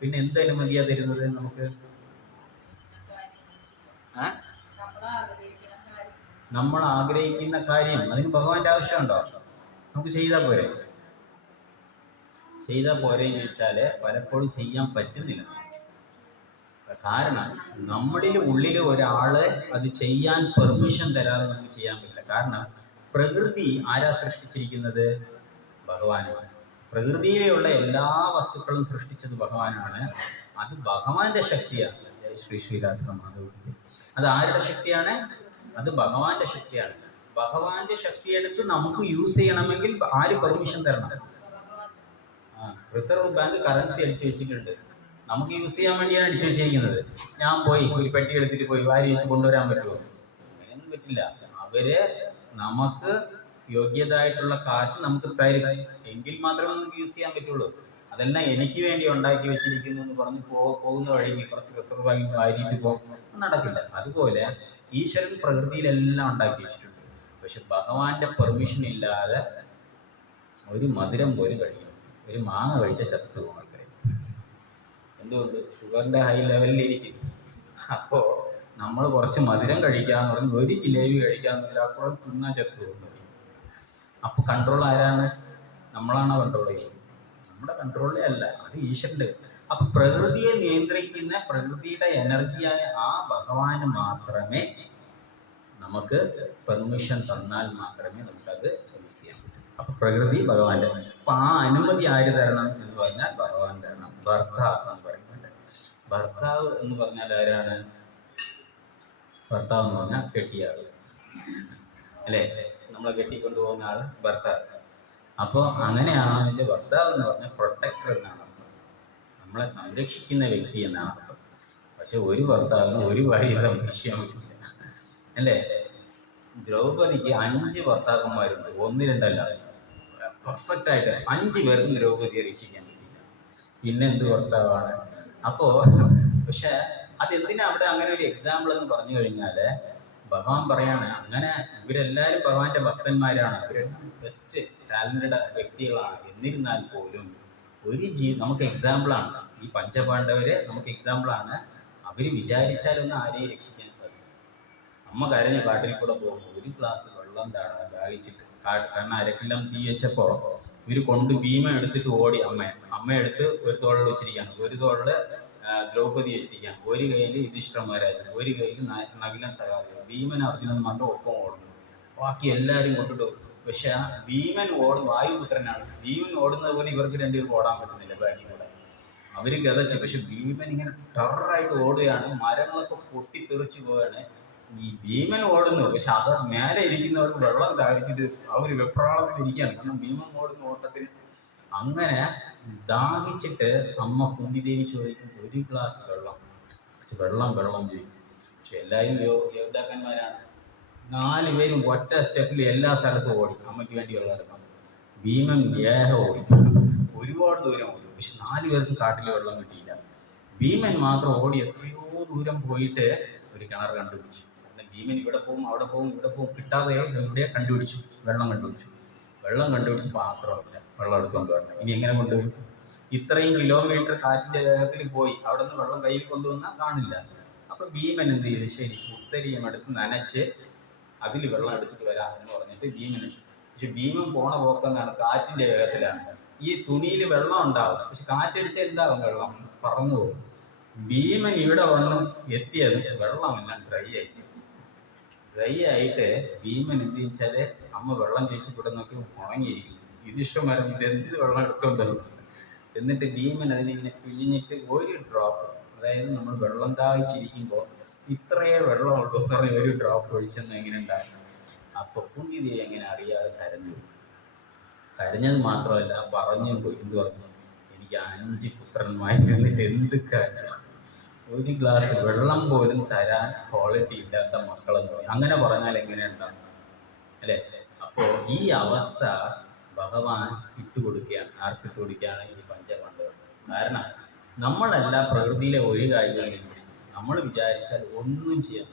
പിന്നെ എന്ത് അനുമതിയാണ് തരുന്നത് നമുക്ക്? നമ്മൾ ആഗ്രഹിക്കുന്ന കാര്യം, അതിന് ഭഗവാന്റെ ആവശ്യമുണ്ടോ? നമുക്ക് ചെയ്താൽ പോരെ? ചെയ്താൽ പോരെന്ന് ചോദിച്ചാല് പലപ്പോഴും ചെയ്യാൻ പറ്റുന്നില്ല. കാരണം നമ്മളിൽ ഉള്ളിൽ ഒരാള് അത് ചെയ്യാൻ പെർമിഷൻ തരാതെ നമുക്ക് ചെയ്യാൻ പറ്റില്ല. കാരണം പ്രകൃതി ആരാ സൃഷ്ടിച്ചിരിക്കുന്നത്? ഭഗവാനാണ്. പ്രകൃതിയിലുള്ള എല്ലാ വസ്തുക്കളും സൃഷ്ടിച്ചത് ഭഗവാനാണ്. അത് ഭഗവാന്റെ ശക്തിയാണ്. ശ്രീരാധമാധവ. അത് ആരുടെ ശക്തിയാണ്? അത് ഭഗവാന്റെ ശക്തിയാണ്. ഭഗവാന്റെ ശക്തി എടുത്ത് നമുക്ക് യൂസ് ചെയ്യണമെങ്കിൽ ആര് പെർമിഷൻ തരണം? റിസർവ് ബാങ്ക് കറൻസി അടിച്ചു വെച്ചിട്ടുണ്ട്. നമുക്ക് യൂസ് ചെയ്യാൻ വേണ്ടിയാണ് അടിച്ചു വെച്ചിരിക്കുന്നത്. ഞാൻ പോയി ഒരു പെട്ടി എടുത്തിട്ട് പോയി വാരി വെച്ച് കൊണ്ടുവരാൻ പറ്റുമോ? അങ്ങനെയൊന്നും പറ്റില്ല. അവര് നമുക്ക് യോഗ്യതായിട്ടുള്ള കാശ് നമുക്ക് തരും, എങ്കിൽ മാത്രമേ നമുക്ക് യൂസ് ചെയ്യാൻ പറ്റുള്ളൂ. അതെല്ലാം എനിക്ക് വേണ്ടി ഉണ്ടാക്കി വെച്ചിരിക്കുന്നു എന്ന് പറഞ്ഞ് പോകുന്ന വഴിക്ക് കുറച്ച് റിസർവ് ബാങ്ക് വാരിയിട്ട് പോകും, നടക്കില്ല. അതുപോലെ ഈശ്വരൻ പ്രകൃതിയിലെല്ലാം ഉണ്ടാക്കി വെച്ചിട്ടുണ്ട്. പക്ഷെ ഭഗവാന്റെ പെർമിഷൻ ഇല്ലാതെ ഒരു മധുരം പോലും കഴിക്കും. ഒരു മാങ്ങ കഴിച്ച ചത്തു പോകും. എന്തുകൊണ്ട്? ഷുഗറിന്റെ ഹൈ ലെവലിലിരിക്കും. അപ്പോൾ നമ്മൾ കുറച്ച് മധുരം കഴിക്കാന്ന് പറഞ്ഞ് ഒരു ജിലേബി കഴിക്കാന്നില്ല, അപ്പോഴും തിന്നാൻ ചത്തു പോകുന്നു. അപ്പൊ കൺട്രോൾ ആരാണ്? നമ്മളാണോ കൺട്രോൾ ചെയ്യുന്നത്? നമ്മുടെ കൺട്രോളിലേ അല്ല, അത് ഈശ്വരന്റെ. അപ്പൊ പ്രകൃതിയെ നിയന്ത്രിക്കുന്ന പ്രകൃതിയുടെ എനർജിയായ ആ ഭഗവാന് മാത്രമേ നമുക്ക് പെർമിഷൻ തന്നാൽ മാത്രമേ നമുക്കത് യൂസ് ചെയ്യാൻ പറ്റൂ. അപ്പൊ പ്രകൃതി ഭഗവാന്റെ. അപ്പൊ ആ അനുമതി ആര് തരണം എന്ന് പറഞ്ഞാൽ ഭഗവാൻ തരണം. ഭർത്താവ് എന്ന് പറയുന്നുണ്ട്. ഭർത്താവ് എന്ന് പറഞ്ഞാൽ ആരാണ്? ഭർത്താവ് എന്ന് പറഞ്ഞാൽ കെട്ടിയാള് അല്ലേ? നമ്മളെ കെട്ടിക്കൊണ്ടുപോകുന്ന ആള് ഭർത്താവ്. അപ്പോൾ അങ്ങനെയാണെന്ന് വെച്ചാൽ ഭർത്താവ് എന്ന് പറഞ്ഞാൽ പ്രൊട്ടക്ടർ എന്നാണ് അർത്ഥം. നമ്മളെ സംരക്ഷിക്കുന്ന വ്യക്തി എന്നാണ് അർത്ഥം. പക്ഷെ ഒരു ഭർത്താവിന് ഒരു ഭാര്യയെ സംരക്ഷിക്കാൻ പറ്റില്ല അല്ലേ? ദ്രൗപദിക്ക് 5 ഭർത്താക്കന്മാരുണ്ട്, 1, 2 അല്ല. പെർഫെക്റ്റ് ആയിട്ട് 5 പേർക്കും ദ്രൗപദിയെ രക്ഷിക്കാൻ പറ്റില്ല. പിന്നെ എന്ത് ഭർത്താവാണ്? അപ്പോ പക്ഷെ അതെന്തിനാ അവിടെ അങ്ങനെ ഒരു എക്സാമ്പിൾ എന്ന് പറഞ്ഞു കഴിഞ്ഞാല് ഭഗവാൻ പറയാണ് അങ്ങനെ ഇവരെല്ലാവരും ഭഗവാന്റെ ഭക്തന്മാരാണ്, ഇവരെല്ലാം ബെസ്റ്റ് ടാലന്റഡ് വ്യക്തികളാണ്. എന്നിരുന്നാൽ പോലും നമുക്ക് എക്സാമ്പിളാണ് ഈ പഞ്ചപാണ്ഡവര്. നമുക്ക് എക്സാമ്പിളാണ്. അവര് വിചാരിച്ചാലൊന്നും ആരെയും രക്ഷിക്കാൻ സാധിക്കും. അമ്മ കരഞ്ഞ കാട്ടിൽ കൂടെ പോകുന്നു, ഒരു ഗ്ലാസ് വെള്ളം ദാഹിച്ചിട്ട് കാരണം അരക്കില്ലം തീ വെച്ചപ്പോ ഇവര് കൊണ്ട് ഭീമ എടുത്തിട്ട് ഓടി. അമ്മ എടുത്ത് ഒരു തോളിൽ വെച്ചിരിക്കുകയാണ്, ഒരു തോളില് ദ്രൗപദി വെച്ചിരിക്കുകയാണ്, ഒരു കയ്യിൽ യുധിഷ്ഠിരന്മാരായിരുന്നു, ഒരു കയ്യിൽ നകുലൻ സഹായം. ഭീമൻ അർജുനൻ മാത്രം ഒപ്പം ഓടുന്നു, ബാക്കി എല്ലാവരും കൊണ്ടിട്ട്. പക്ഷെ ഭീമൻ വായുപുത്രനാണ്. ഭീമൻ ഓടുന്നത് പോലെ ഇവർക്ക് രണ്ടുപേർക്ക് ഓടാൻ പറ്റുന്നില്ല ബാക്കി കൂടെ. അവര് ഗതച്ചു. പക്ഷെ ഭീമൻ ഇങ്ങനെ ടെററായിട്ട് ഓടുകയാണ്, മരങ്ങളൊക്കെ പൊട്ടിത്തെറിച്ച് പോവുകയാണ്. ഈ ഭീമൻ ഓടുന്നു, പക്ഷെ അത് മേലെ ഇരിക്കുന്നവർക്ക് വെള്ളം ദാഹിച്ചിട്ട് അവര് വെപ്രാളത്തിൽ ഇരിക്കുകയാണ്. കാരണം ഭീമൻ ഓടുന്ന ഓട്ടത്തിൽ അങ്ങനെ ദാഹിച്ചിട്ട് അമ്മ കുന്തിദേവി ചോദിക്കും, ഒരു ഗ്ലാസ് വെള്ളം, കുറച്ച് വെള്ളം ചോദിക്കും. പക്ഷെ എല്ലാവരും യോദ്ധാക്കന്മാരാണ്. 4 പേരും ഒറ്റ സ്റ്റെപ്പിൽ എല്ലാ സ്ഥലത്തും ഓടി അമ്മയ്ക്ക് വേണ്ടി വെള്ളം എടുക്കണം. ഭീമൻ ഓടി ഒരുപാട് ദൂരം ഓടി, പക്ഷെ 4 പേർക്കും കാട്ടിൽ വെള്ളം കിട്ടിയില്ല. ഭീമൻ മാത്രം ഓടി എത്രയോ ദൂരം പോയിട്ട് ഒരു കിണർ കണ്ടുപിടിച്ചു. ഭീമൻ ഇവിടെ പോകും അവിടെ പോകും കിട്ടാതെ ഇവിടെ കണ്ടുപിടിച്ചു, വെള്ളം കണ്ടുപിടിച്ച് പാത്രമില്ല, വെള്ളം എടുത്തുകൊണ്ട് വരണം. ഇനി എങ്ങനെ കൊണ്ടുവരും? ഇത്രയും കിലോമീറ്റർ കാറ്റിന്റെ വേഗത്തിൽ പോയി അവിടെ നിന്ന് വെള്ളം കയ്യിൽ കൊണ്ടുവന്നാൽ കാണില്ല. അപ്പൊ ഭീമൻ എന്ത് ചെയ്തു? ശരി, ഉത്തരിയും എടുത്ത് നനച്ച് അതിൽ വെള്ളം എടുത്തിട്ട് വരാമെന്ന് പറഞ്ഞിട്ട് ഭീമൻ. പക്ഷെ ഭീമൻ പോണ പോക്കെന്നാണ്, കാറ്റിന്റെ വേഗത്തിലാണ്. ഈ തുണിയിൽ വെള്ളം ഉണ്ടാവും, പക്ഷെ കാറ്റടിച്ച എന്താവും? വെള്ളം പറന്നു പോകും. ഭീമൻ ഇവിടെ വന്ന് എത്തിയത് വെള്ളമെല്ലാം ഡ്രൈ ആയിട്ട് ഭീമൻ എന്ത് വെച്ചാല് അമ്മ വെള്ളം ചോദിച്ചു കൂടെ നോക്കി ഉണങ്ങിയിരിക്കും. യുധിഷ്ഠിരൻ ഇതെന്ത് വെള്ളം എടുത്തോണ്ടത്? എന്നിട്ട് ഭീമൻ അതിനിങ്ങനെ പിഴിഞ്ഞിട്ട് ഒരു ഡ്രോപ്പ്, അതായത് നമ്മൾ വെള്ളം ദാഹിച്ചിരിക്കുമ്പോൾ ഇത്രയേ വെള്ളമുള്ളൂ എന്ന് പറഞ്ഞ് ഒരു ഡ്രോപ്പ് ഒഴിച്ചെന്ന് എങ്ങനെ ഉണ്ടാകും? അപ്പൊ കുന്തിദേവി എങ്ങനെ അറിയാതെ കരഞ്ഞത് മാത്രമല്ല പറഞ്ഞും പോയി. എന്ത് പറഞ്ഞു? എനിക്ക് 5 പുത്രന്മാരിരുന്നിട്ട് എന്ത് കാര്യം, ഒരു ഗ്ലാസ് വെള്ളം പോലും തരാൻ ക്വാളിറ്റി ഇല്ലാത്ത മക്കളെന്ന് പറയും. അങ്ങനെ പറഞ്ഞാൽ എങ്ങനെ ഉണ്ടാകും അല്ലെ? അപ്പോ ഈ അവസ്ഥ ഭഗവാൻ ഇട്ടുകൊടുക്കുകയാണ്. ആർക്ക് ഇട്ടുകൊടുക്കുകയാണ്? ഈ പഞ്ചപാണ്ഡവർ. കാരണം നമ്മളല്ല പ്രകൃതിയിലെ ഒരു കാര്യങ്ങളും നമ്മൾ വിചാരിച്ചാൽ ഒന്നും ചെയ്യാൻ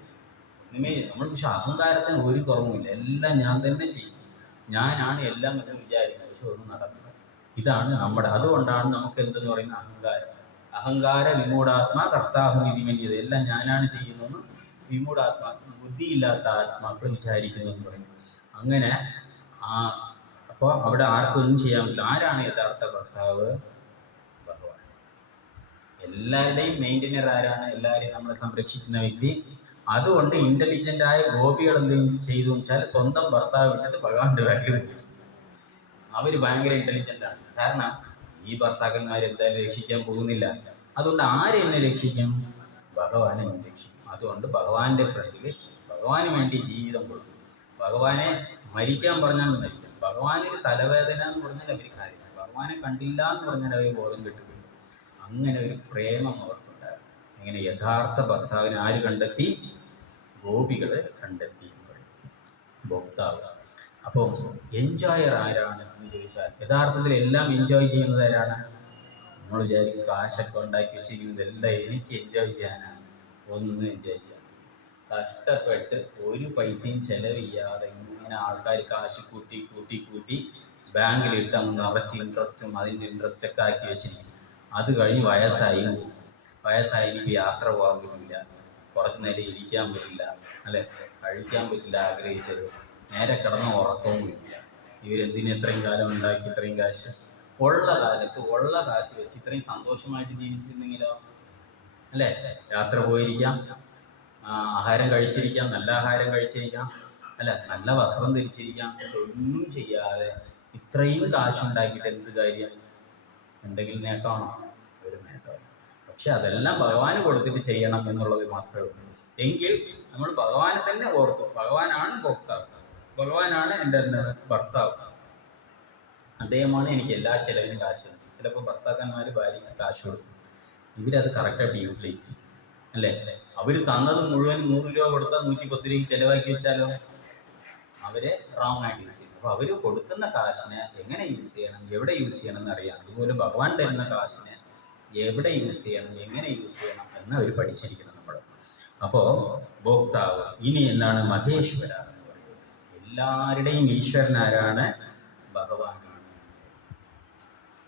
ഒന്നുമേ. നമ്മൾ പക്ഷെ അഹങ്കാരത്തിന് ഒരു കുറവുമില്ല, എല്ലാം ഞാൻ തന്നെ ചെയ്യും, ഞാനാണ് എല്ലാം എന്ന് വിചാരിക്കുന്നത്. പക്ഷെ ഒന്നും നടക്കില്ല. ഇതാണ് നമ്മുടെ. അതുകൊണ്ടാണ് നമുക്ക് എന്തെന്ന് പറയുന്ന അഹങ്കാര വിമൂഢാത്മാ കർത്താഹമിതി മന്യത. എല്ലാം ഞാനാണ് ചെയ്യുന്നതെന്ന് വിമൂഢാത്മാ, ബുദ്ധിയില്ലാത്ത ആത്മാക്കൾ വിചാരിക്കുന്നു എന്ന് പറയും. അങ്ങനെ അപ്പോൾ അവിടെ ആർക്കും ഒന്നും ചെയ്യാൻ പറ്റില്ല. ആരാണ് യഥാർത്ഥ ഭർത്താവ്? ഭഗവാൻ. എല്ലാവരുടെയും മെയിൻറ്റെയിനർ ആരാണ്? എല്ലാവരെയും നമ്മളെ സംരക്ഷിക്കുന്ന വ്യക്തി. അതുകൊണ്ട് ഇന്റലിജന്റ് ആയ ഗോപികൾ എന്തെങ്കിലും ചെയ്തു വെച്ചാൽ സ്വന്തം ഭർത്താവ് വിട്ടിട്ട് ഭഗവാന്റെ ബാക്കിൽ വെച്ചു. അവര് ഭയങ്കര ഇന്റലിജന്റ് ആണ്. കാരണം ഈ ഭർത്താക്കന്മാർ എന്തായാലും രക്ഷിക്കാൻ പോകുന്നില്ല. അതുകൊണ്ട് ആരെന്നെ രക്ഷിക്കും? ഭഗവാനെ രക്ഷിക്കും. അതുകൊണ്ട് ഭഗവാന്റെ ഫ്രണ്ടിൽ ഭഗവാന് വേണ്ടി ജീവിതം കൊടുക്കും. ഭഗവാനെ മരിക്കാൻ പറഞ്ഞാൽ മരിക്കും. ഭഗവാനിന് തലവേദന എന്ന് പറഞ്ഞാൽ അവർ കാര്യം, ഭഗവാനെ കണ്ടില്ല എന്ന് പറഞ്ഞാൽ അവർ ബോധം കിട്ടുകയും. അങ്ങനെ ഒരു പ്രേമം അവർക്കുണ്ടാകും. ഇങ്ങനെ യഥാർത്ഥ ഭർത്താവിനെ ആര് കണ്ടെത്തി? ഗോപികൾ കണ്ടെത്തി എന്ന് പറയും. ഭോക്താവ്. അപ്പോൾ എൻജോയർ ആരാണ് എന്ന് ചോദിച്ചാൽ യഥാർത്ഥത്തിൽ എല്ലാം എൻജോയ് ചെയ്യുന്നത് ആരാണ്? നമ്മൾ വിചാരിക്കും കാശൊക്കെ ഉണ്ടാക്കി വെച്ചിരിക്കുന്നത് എല്ലാം എനിക്ക് എൻജോയ് ചെയ്യാനാണ്. ഒന്നും എൻജോയ് ചെയ്യാൻ. കഷ്ടപ്പെട്ട് ഒരു പൈസയും ചെലവില്ലാതെ ഇങ്ങനെ ആൾക്കാർ കാശ് കൂട്ടി ബാങ്കിലിട്ട് അങ്ങ് നിറച്ച് ഇൻട്രസ്റ്റും അതിൻ്റെ ഇൻട്രസ്റ്റൊക്കെ ആക്കി വെച്ചിരിക്കും. അത് കഴിഞ്ഞ് വയസ്സായി എനിക്ക് യാത്ര പോകാൻ പറ്റില്ല, കുറച്ച് നേരം ഇരിക്കാൻ പറ്റില്ല, അല്ലെ, കഴിക്കാൻ പറ്റില്ല ആഗ്രഹിച്ചത്, നേരെ കിടന്ന ഉറക്കവും ഇല്ല. ഇവരെന്തിന് ഇത്രയും കാലം ഉണ്ടാക്കി ഇത്രയും കാശ്? ഉള്ള കാലത്ത് ഉള്ള കാശ് വെച്ച് ഇത്രയും സന്തോഷമായിട്ട് ജീവിച്ചിരുന്നെങ്കിലോ? അല്ലേ? യാത്ര പോയിരിക്കാം, ആഹാരം കഴിച്ചിരിക്കാം, നല്ല ആഹാരം കഴിച്ചിരിക്കാം, അല്ല, നല്ല വസ്ത്രം ധരിച്ചിരിക്കാം. ഒന്നും ചെയ്യാതെ ഇത്രയും കാശുണ്ടാക്കിയിട്ട് എന്ത് കാര്യം? എന്തെങ്കിലും നേട്ടമാണോ? ഒരു നേട്ടമല്ല. പക്ഷെ അതെല്ലാം ഭഗവാന് കൊടുത്തിട്ട് ചെയ്യണം എന്നുള്ളത് മാത്രമേ ഉള്ളൂ. എങ്കിൽ നമ്മൾ ഭഗവാനെ തന്നെ ഓർത്തു. ഭഗവാനാണ് ഭോക്താവ്, ഭഗവാനാണ് എൻ്റെ ഭർത്താവ്, അദ്ദേഹമാണ് എനിക്ക് എല്ലാ ചിലവിനും കാശ്. ചിലപ്പോൾ ഭർത്താക്കന്മാർ ഭാര്യയ്ക്ക് കാശ് കൊടുക്കും, ഇവരത് കറക്റ്റായിട്ട് യൂട്ടിലൈസ് ചെയ്യും, അല്ലേ? അവർ തന്നത് മുഴുവൻ 100 രൂപ കൊടുത്താൽ 110 രൂപയ്ക്ക് ചിലവാക്കി വെച്ചാലോ അവരെ റോങ് ആയിട്ട് യൂസ് ചെയ്യും. അപ്പോൾ അവർ കൊടുക്കുന്ന കാശിനെ എങ്ങനെ യൂസ് ചെയ്യണം, എവിടെ യൂസ് ചെയ്യണം എന്നറിയാം. അതുപോലെ ഭഗവാൻ തരുന്ന കാശിനെ എവിടെ യൂസ് ചെയ്യണം, എങ്ങനെ യൂസ് ചെയ്യണം എന്ന് അവർ പഠിച്ചിരിക്കണം നമ്മൾ. അപ്പോൾ ഭോക്താവ്. ഇനി എന്താണ്? മഹേശ്വര എന്ന് പറയുന്നത്. എല്ലാവരുടെയും ഈശ്വരൻ ആരാണ്? ഭഗവാനാണ്.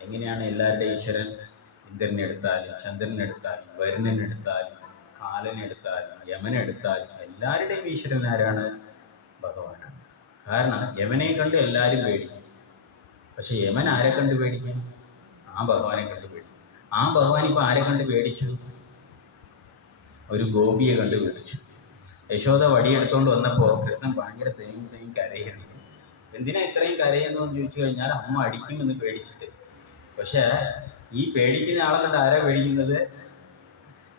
എങ്ങനെയാണ് എല്ലാവരുടെയും ഈശ്വരൻ? ഇന്ദ്രനെടുത്താലും ചന്ദ്രനെടുത്താലും വരുണനെടുത്താലും കാലനെടുത്താലും യമനെടുത്താലും എല്ലാവരുടെയും ഈശ്വരൻ ആരാണ്? ഭഗവാനാണ്. കാരണം യമനെ കണ്ട് എല്ലാവരും പേടിക്കും. പക്ഷെ യമൻ ആരെ കണ്ട് പേടിക്കും? ആ ഭഗവാനെ കണ്ട് പേടിക്കും. ആ ഭഗവാൻ ഇപ്പം ആരെ കണ്ട് പേടിച്ചു? ഒരു ഗോപിയെ കണ്ട് പേടിച്ചു. യശോദ വടിയെടുത്തോണ്ട് വന്നപ്പോൾ കൃഷ്ണൻ ഭയങ്കര തേങ്ങി കരയുന്നു. എന്തിനാ ഇത്രയും കരയുന്നതെന്ന് ചോദിച്ചു കഴിഞ്ഞാൽ അമ്മ അടിക്കുമെന്ന് പേടിച്ചിട്ട്. പക്ഷേ ഈ പേടിക്കുന്ന ആളെ കണ്ട് ആരാ പേടിക്കുന്നത്?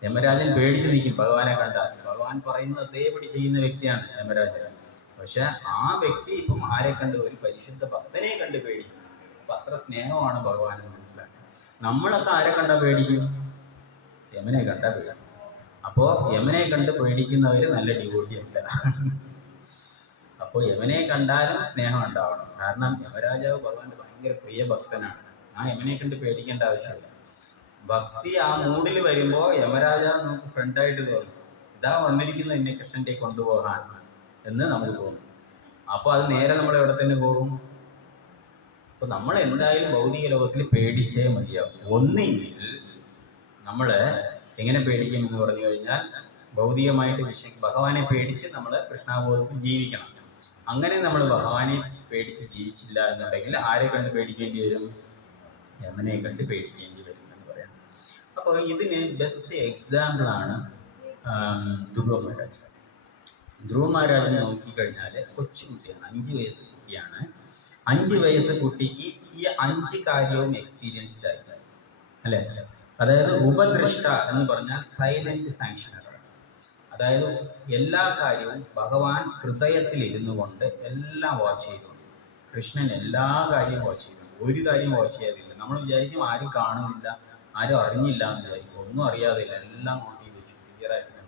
യമരാജൻ പേടിച്ചു നിൽക്കും ഭഗവാനെ കണ്ടാൽ. ഭഗവാൻ പറയുന്നത് അതേപടി ചെയ്യുന്ന വ്യക്തിയാണ് യമരാജൻ. പക്ഷെ ആ വ്യക്തി ഇപ്പം ആരെ കണ്ട്? ഒരു പരിശുദ്ധ ഭക്തനെ കണ്ട് പേടിക്കും. അപ്പൊ അത്ര സ്നേഹമാണ് ഭഗവാൻ എന്ന് മനസ്സിലാക്കുക. നമ്മളൊക്കെ ആരെ കണ്ടാ പേടിക്കും? യമനെ കണ്ടാ പേടിക്കും. അപ്പോ യമനെ കണ്ട് പേടിക്കുന്നവര് നല്ല ഡിവോട്ടി അല്ല. അപ്പോൾ യമനെ കണ്ടാലും സ്നേഹം ഉണ്ടാവണം. കാരണം യമരാജാവ് ഭഗവാന്റെ ഭയങ്കര പ്രിയ ഭക്തനാണ്. ആ യമനെ കണ്ട് പേടിക്കേണ്ട ആവശ്യമില്ല. ഭക്തി ആ മൂഡിൽ വരുമ്പോൾ യമരാജാവ് നമുക്ക് ഫ്രണ്ടായിട്ട് തോന്നും. ഇതാ വന്നിരിക്കുന്ന എന്നെ കൃഷ്ണന്റെ കൊണ്ടുപോകാൻ എന്ന് നമുക്ക് തോന്നും. അപ്പൊ അത് നേരെ നമ്മൾ എവിടെ തന്നെ പോകും? അപ്പൊ നമ്മൾ എന്തായാലും ഭൗതിക ലോകത്തിൽ പേടിച്ചേ മതിയാവും. ഒന്നെങ്കിൽ നമ്മൾ എങ്ങനെ പേടിക്കും എന്ന് പറഞ്ഞു കഴിഞ്ഞാൽ ഭൗതികമായിട്ട് ഭഗവാനെ പേടിച്ച് നമ്മൾ കൃഷ്ണാബോധത്തിൽ ജീവിക്കണം. അങ്ങനെ നമ്മൾ ഭഗവാനെ പേടിച്ച് ജീവിച്ചില്ല എന്നുണ്ടെങ്കിൽ ആരെ കണ്ട് പേടിക്കേണ്ടി വരും? യമനെ കണ്ട് പേടിക്കേണ്ടി വരും എന്ന് പറയാം. അപ്പോൾ ഇതിന് ബെസ്റ്റ് എക്സാമ്പിളാണ് ധ്രുവ മഹാരാജ്. ധ്രുവ മഹാരാജിനെ നോക്കിക്കഴിഞ്ഞാൽ കൊച്ചുകുട്ടിയാണ്, 5 വയസ്സ് കുട്ടിയാണ്. 5 വയസ്സ് കുട്ടിക്ക് ഈ 5 കാര്യവും എക്സ്പീരിയൻസ്ഡ് ആയി അല്ലേ? അതായത് ഉപദൃഷ്ട എന്ന് പറഞ്ഞാൽ സൈലന്റ് സാങ്ഷനർ. അതായത് എല്ലാ കാര്യവും ഭഗവാൻ ഹൃദയത്തിൽ ഇരുന്നു കൊണ്ട് എല്ലാം വാച്ച് ചെയ്തു. കൃഷ്ണൻ എല്ലാ കാര്യവും വാച്ച് ചെയ്തു. ഒരു കാര്യം വാച്ച് ചെയ്യാതില്ല. നമ്മൾ വിചാരിക്കും ആരും കാണുന്നില്ല, ആരും അറിഞ്ഞില്ല എന്ന് വിചാരിക്കും. ഒന്നും അറിയാതില്ല, എല്ലാം നോക്കി വെച്ചു ക്ലിയറായിട്ട്.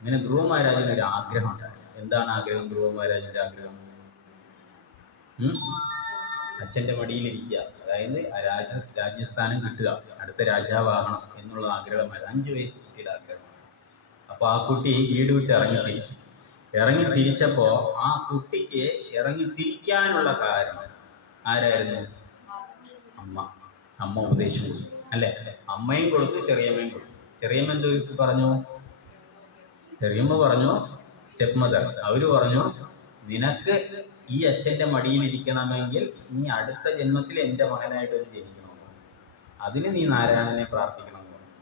ഇങ്ങനെ ധ്രുവ മഹാരാജന് ഒരു ആഗ്രഹം ഉണ്ടായി. എന്താണ് ആഗ്രഹം? ധ്രുവ മഹാരാജന്റെ ആഗ്രഹം അച്ഛൻ്റെ മടിയിലിരിക്കുക, അതായത് രാജ്യസ്ഥാനം കിട്ടുക, അടുത്ത രാജാവാകണം എന്നുള്ള ആഗ്രഹമായിരുന്നു 5 വയസ്സ് കുട്ടിയുടെ ആഗ്രഹം. അപ്പോൾ ആ കുട്ടി വീട് വിട്ട് ഇറങ്ങി തിരിച്ചപ്പോൾ ആ കുട്ടിക്ക് ഇറങ്ങി തിരിക്കാനുള്ള കാരണം ആരായിരുന്നു? അമ്മ ഉപദേശം കൊടുത്തു അല്ലേ? അമ്മയും കൊടുത്തു, ചെറിയമ്മയും കൊടുത്തു. ചെറിയമ്മ എന്ത് പറഞ്ഞു? ചെറിയമ്മ പറഞ്ഞു, സ്റ്റെപ്പ് മദർ, അവര് പറഞ്ഞു, നിനക്ക് ഈ അച്ഛൻ്റെ മടിയിലിരിക്കണമെങ്കിൽ നീ അടുത്ത ജന്മത്തിൽ എൻ്റെ മകനായിട്ട് ഒന്ന് ജനിക്കണം, അതിന് നീ നാരായണനെ പ്രാർത്ഥിക്കണം എന്ന് പറഞ്ഞു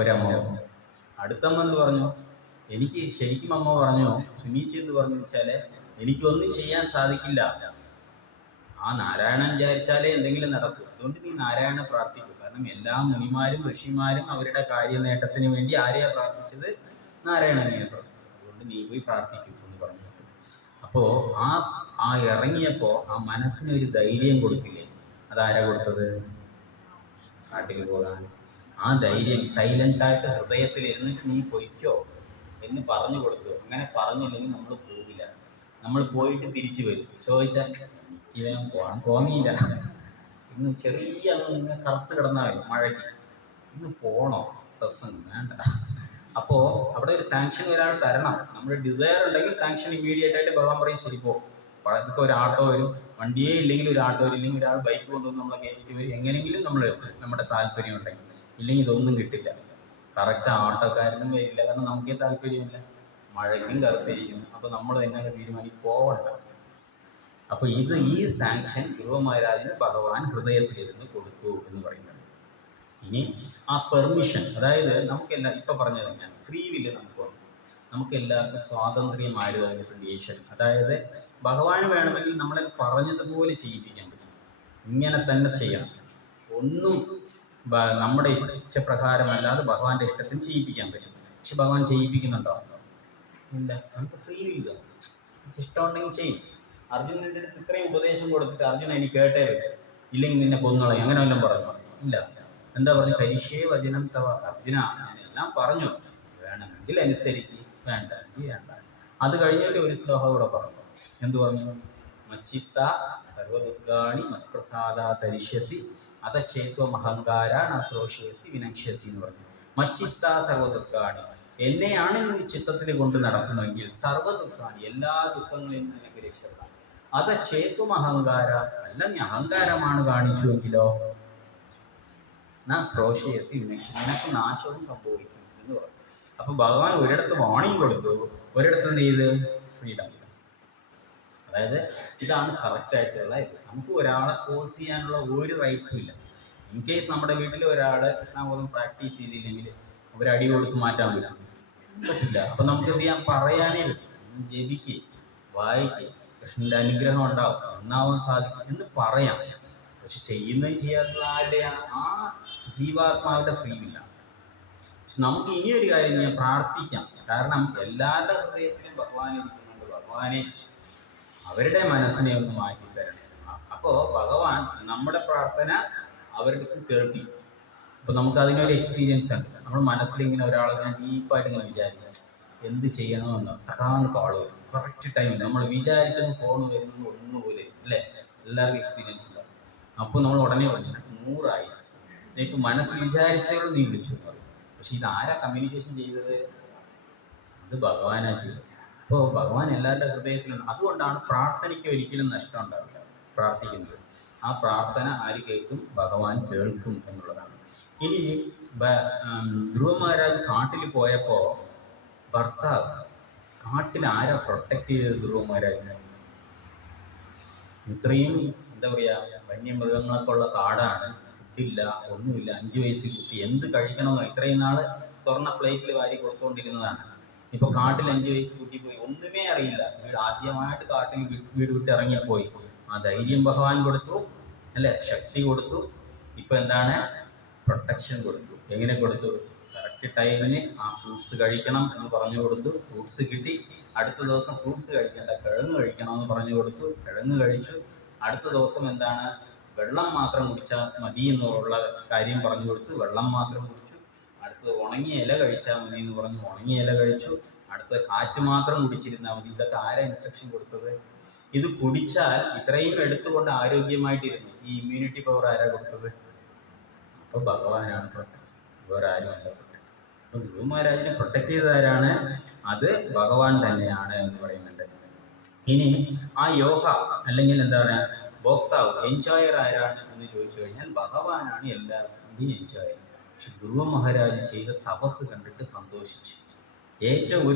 ഒരമ്മ. അടുത്തമ്മ എന്ന് പറഞ്ഞു, എനിക്ക് ശരിക്കും അമ്മ പറഞ്ഞു, സുനീച്ചി എന്ന് പറഞ്ഞു വെച്ചാൽ എനിക്കൊന്നും ചെയ്യാൻ സാധിക്കില്ല, ആ നാരായണൻ വിചാരിച്ചാലേ എന്തെങ്കിലും നടക്കും, അതുകൊണ്ട് നീ നാരായണനെ പ്രാർത്ഥിക്കും. കാരണം എല്ലാ മുനിമാരും ഋഷിമാരും അവരുടെ കാര്യനേട്ടത്തിന് വേണ്ടി ആരെയാ പ്രാർത്ഥിച്ചത്? നാരായണനെയാണ് പ്രാർത്ഥിച്ചത്. അതുകൊണ്ട് നീ പോയി പ്രാർത്ഥിക്കും എന്ന് പറഞ്ഞു. അപ്പോൾ ആ ഇറങ്ങിയപ്പോൾ ആ മനസ്സിനൊരു ധൈര്യം കൊടുക്കില്ലേ? അതാരാ കൊടുത്തത്? കാട്ടിൽ പോകാൻ. ആ ധൈര്യം സൈലൻ്റായിട്ട് ഹൃദയത്തിൽ ഇരുന്നിട്ട് നീ പൊയ്ക്കോ എന്ന് പറഞ്ഞു കൊടുത്തു. അങ്ങനെ പറഞ്ഞില്ലെങ്കിൽ നമ്മൾ പോകില്ല. നമ്മൾ പോയിട്ട് തിരിച്ചു വരും. ചോദിച്ചാൽ ഇവൻ പോകാൻ തോന്നിയില്ല, ഇന്ന് ചെറിയ ഇങ്ങനെ കറുത്ത് കിടന്നാൽ മഴയ്ക്ക്, ഇന്ന് പോണോ സത്സംഗം വേണ്ട. അപ്പോൾ അവിടെ ഒരു സാങ്ഷൻ ഒരാൾ തരണം. നമ്മുടെ ഡിസയർ ഉണ്ടെങ്കിൽ സാങ്ഷൻ ഇമ്മീഡിയറ്റ് ആയിട്ട് ഭഗവാൻ പറയും ശരി പോ. ഇപ്പോൾ ഒരു ആട്ടോ വരും, വണ്ടിയേ ഇല്ലെങ്കിൽ ഒരു ആട്ടോ വരും, ഇല്ലെങ്കിൽ ഒരാൾ ബൈക്ക് കൊണ്ടുവന്ന് നമ്മളെ കയറ്റിട്ട് വരും, എങ്ങനെയെങ്കിലും നമ്മൾ എത്തും നമ്മുടെ താല്പര്യം ഉണ്ടെങ്കിൽ. ഇല്ലെങ്കിൽ ഇതൊന്നും കിട്ടില്ല. കറക്റ്റ് ആട്ടോക്കാരനും വരില്ല, കാരണം നമുക്കേ താല്പര്യമില്ല, മഴയ്ക്കും കറുത്തിരിക്കുന്നു. അപ്പോൾ നമ്മൾ തന്നെ തീരുമാനിക്കും പോവണ്ട. അപ്പോൾ ഈ സാങ്ഷൻ ധ്രുവ മഹാരാജിന് ഭഗവാൻ ഹൃദയത്തിലിരുന്ന് കൊടുത്തു എന്ന് പറയുന്നത്. ഇനി ആ പെർമിഷൻ, അതായത് നമുക്കെല്ലാം ഇപ്പം പറഞ്ഞത് തന്നെയാണ് ഫ്രീ വില്ല്. നമുക്ക് എല്ലാവർക്കും സ്വാതന്ത്ര്യമായിരുന്നു അതിൻ്റെ ക്രിയേഷൻ. അതായത് ഭഗവാന് വേണമെങ്കിൽ നമ്മളെ പറഞ്ഞതുപോലെ ചെയ്യിപ്പിക്കാൻ പറ്റും, ഇങ്ങനെ തന്നെ ചെയ്യണം, ഒന്നും നമ്മുടെ ഇഷ്ടപ്രകാരമല്ലാതെ ഭഗവാന്റെ ഇഷ്ടത്തിന് ചെയ്യിപ്പിക്കാൻ പറ്റും. പക്ഷെ ഭഗവാൻ ചെയ്യിപ്പിക്കുന്നുണ്ടോ? ഇല്ല. നമുക്ക് ഫ്രീ വില്ല, ഇഷ്ടമുണ്ടെങ്കിൽ ചെയ്യും. അർജുനൻ്റെ അടുത്ത് ഇത്രയും ഉപദേശം കൊടുത്തിട്ട് അർജുന എനിക്ക് കേട്ടേ ഇല്ലെങ്കിൽ നിന്നെ കൊന്നുകളയും അങ്ങനെ വല്ലതും പറഞ്ഞു? ഇല്ല. എന്താ പറഞ്ഞു? കരിഷ്യേ വചനം തവ. അർജുന ഞാൻ എല്ലാം പറഞ്ഞു, വേണമെങ്കിൽ അനുസരിക്ക്, വേണ്ടെങ്കിൽ വേണ്ട. അത് കഴിഞ്ഞിട്ട് ഒരു ശ്ലോകം കൂടെ പറഞ്ഞു. എന്തു പറഞ്ഞു? മച്ചിത്ത സർവദുർഗാണി മത്പ്രസാദ തരിഷ്യസി അതചേത്വം അഹങ്കാര നശ്രോഷ്യസി വിനക്ഷ്യസി എന്ന് പറഞ്ഞു. മച്ചിത്ത സർവദുർഗാണി, എന്നെയാണ് നീ ചിത്തത്തിൽ കൊണ്ട് നടക്കുമെങ്കിൽ സർവദുഃഖാണി, എല്ലാ ദുഃഖങ്ങളിൽ നിന്ന് നിനക്ക് രക്ഷപ്പെടാം. അതചേത്വം അഹങ്കാര, അല്ല നീ അഹങ്കാരമാണ് കാണിച്ചുവെങ്കിലോ ശ്രോഷ്യസി വിനക്ഷ്യ, നിനക്ക് നാശവും സംഭവിക്കും എന്ന് പറഞ്ഞു. അപ്പൊ ഭഗവാൻ ഒരിടത്ത് വാണിംഗ് കൊടുത്തു, ഒരിടത്ത് എന്ത് ചെയ്ത്? ഫ്രീഡം. അതായത് ഇതാണ് കറക്റ്റായിട്ടുള്ള ഇത്. നമുക്ക് ഒരാളെ ഫോഴ്സ് ചെയ്യാനുള്ള ഒരു റൈറ്റ്സും ഇല്ല. ഇൻ കേസ് നമ്മുടെ വീട്ടിൽ ഒരാൾ കൃഷ്ണബോധം പ്രാക്ടീസ് ചെയ്തില്ലെങ്കിൽ അവരടി കൊടുത്ത് മാറ്റാൻ പറ്റില്ല. അപ്പൊ നമുക്ക് എന്ത് ചെയ്യാൻ? പറയാനേ പറ്റും. ജപിക്ക്, വായിക്ക്, കൃഷ്ണന്റെ അനുഗ്രഹം ഉണ്ടാവും, ഒന്നാവാൻ സാധിക്കും എന്ന് പറയാം. പക്ഷെ ചെയ്യുന്നതും ചെയ്യാത്തത് ആരുടെയാണ്? ആ ജീവാത്മാവിൻ്റെ ഫ്രീ വില്ല. പക്ഷെ നമുക്ക് ഇനിയൊരു കാര്യം ഞാൻ പ്രാർത്ഥിക്കാം. കാരണം എല്ലാവരുടെ ഹൃദയത്തിലും ഭഗവാൻ ഇരിക്കുന്നുണ്ട്. ഭഗവാനെ അവരുടെ മനസ്സിനെ ഒന്ന് മാറ്റി തരണം. അപ്പോൾ ഭഗവാൻ നമ്മുടെ പ്രാർത്ഥന അവർക്ക് കേൾപ്പിക്കും. അപ്പോൾ നമുക്ക് അതിനൊരു എക്സ്പീരിയൻസ് ഉണ്ട്. നമ്മൾ മനസ്സിലിങ്ങനെ ഒരാളെ ഞാൻ ഡീപ്പായിട്ട് ഇങ്ങനെ വിചാരിക്കാം എന്ത് ചെയ്യണമെന്ന് തക്കാന്ന് കോൾ വരും. കറക്റ്റ് ടൈമിൽ നമ്മൾ വിചാരിച്ചത് ഫോൺ വരുന്നത് ഒന്നുപോലെ അല്ലേ? എല്ലാവർക്കും എക്സ്പീരിയൻസ് ഉണ്ടാവും. അപ്പോൾ നമ്മൾ ഉടനെ പറഞ്ഞു 100 ആയുസ്, ഇപ്പം മനസ്സിൽ വിചാരിച്ചോളൂ നീ വിളിച്ചു പറയും. പക്ഷെ ഇത് ആരാ കമ്മ്യൂണിക്കേഷൻ ചെയ്തത്? അത് ഭഗവാനാ ചെയ്തത്. അപ്പോൾ ഭഗവാൻ എല്ലാവരുടെ ഹൃദയത്തിലുണ്ട്. അതുകൊണ്ടാണ് പ്രാർത്ഥനയ്ക്ക് ഒരിക്കലും നഷ്ടം ഉണ്ടാവില്ല. പ്രാർത്ഥിക്കുന്നത് ആ പ്രാർത്ഥന ആര് കേൾക്കും? ഭഗവാൻ കേൾക്കും എന്നുള്ളതാണ്. ഇനി ധ്രുവ മഹാരാജ് കാട്ടിൽ പോയപ്പോൾ ഭർത്താവ് കാട്ടിൽ ആരാ പ്രൊട്ടക്ട് ചെയ്തത്? ധ്രുവ മഹാരാജിനെ. ഇത്രയും എന്താ പറയുക, വന്യമൃഗങ്ങളൊക്കെ ഉള്ള കാടാണ്, ഫുഡില്ല, ഒന്നുമില്ല. 5 വയസ്സിൽ കുട്ടി എന്ത് കഴിക്കണമെന്നോ ഇത്രയും നാൾ സ്വർണ്ണ പ്ലേറ്റിൽ വാരി കൊടുത്തുകൊണ്ടിരുന്നതാണ്. ഇപ്പോൾ കാട്ടിൽ 5 വയസ്സ് കുട്ടി പോയി, ഒന്നുമേ അറിയില്ല. ആദ്യമായിട്ട് കാട്ടിൽ വീട് വിട്ട് ഇറങ്ങിപ്പോയി. ആ ധൈര്യം ഭഗവാൻ കൊടുത്തു അല്ലേ? ശക്തി കൊടുത്തു. ഇപ്പം എന്താണ്? പ്രൊട്ടക്ഷൻ കൊടുത്തു. എങ്ങനെ കൊടുത്തു? കറക്റ്റ് ടൈമിന് ആ ഫ്രൂട്ട്സ് കഴിക്കണം എന്ന് പറഞ്ഞു കൊടുത്തു. ഫ്രൂട്ട്സ് കിട്ടി. അടുത്ത ദിവസം ഫ്രൂട്ട്സ് കഴിക്കേണ്ട, കിഴങ്ങ് കഴിക്കണം എന്ന് പറഞ്ഞു കൊടുത്തു. കിഴങ്ങ് കഴിച്ചു. അടുത്ത ദിവസം എന്താണ്? വെള്ളം മാത്രം കുടിച്ചാൽ മതി എന്നുള്ള കാര്യം പറഞ്ഞു കൊടുത്തു. വെള്ളം മാത്രം കുടിച്ചു. അടുത്തത് ഉണങ്ങിയ ഇല കഴിച്ചാൽ മതി എന്ന് പറഞ്ഞു. ഉണങ്ങിയ ഇല കഴിച്ചു. അടുത്ത കാറ്റ് മാത്രം കുടിച്ചിരുന്നാൽ മതി. ഇതൊക്കെ ആരാ ഇൻസ്ട്രക്ഷൻ കൊടുത്തത്? ഇത് കുടിച്ചാൽ ഇത്രയും എടുത്തുകൊണ്ട് ആരോഗ്യമായിട്ടിരുന്നു. ഈ ഇമ്മ്യൂണിറ്റി പവർ ആരാ കൊടുത്തത്? അപ്പോൾ ഭഗവാനാണ് പ്രൊട്ടക്ട്, വേറെ ആരുമല്ല പ്രൊട്ടക്ട്. അപ്പോൾ ധ്രുവ മഹാരാജിനെ പ്രൊട്ടക്ട് ചെയ്ത ആരാണ്? അത് ഭഗവാൻ തന്നെയാണ് എന്ന് പറയുന്നുണ്ട്. ഇനി ആ യോഗ അല്ലെങ്കിൽ എന്താ പറയുക, ഭോക്താവ്, എൻജോയർ ആരാണ് എന്ന് ചോദിച്ചു കഴിഞ്ഞാൽ ഭഗവാനാണ് എല്ലാവരുടെയും എൻജോയർ. പക്ഷെ ധ്രുവ മഹാരാജ് ചെയ്ത തപസ് കണ്ടിട്ട് സന്തോഷിച്ചു. ഏറ്റവും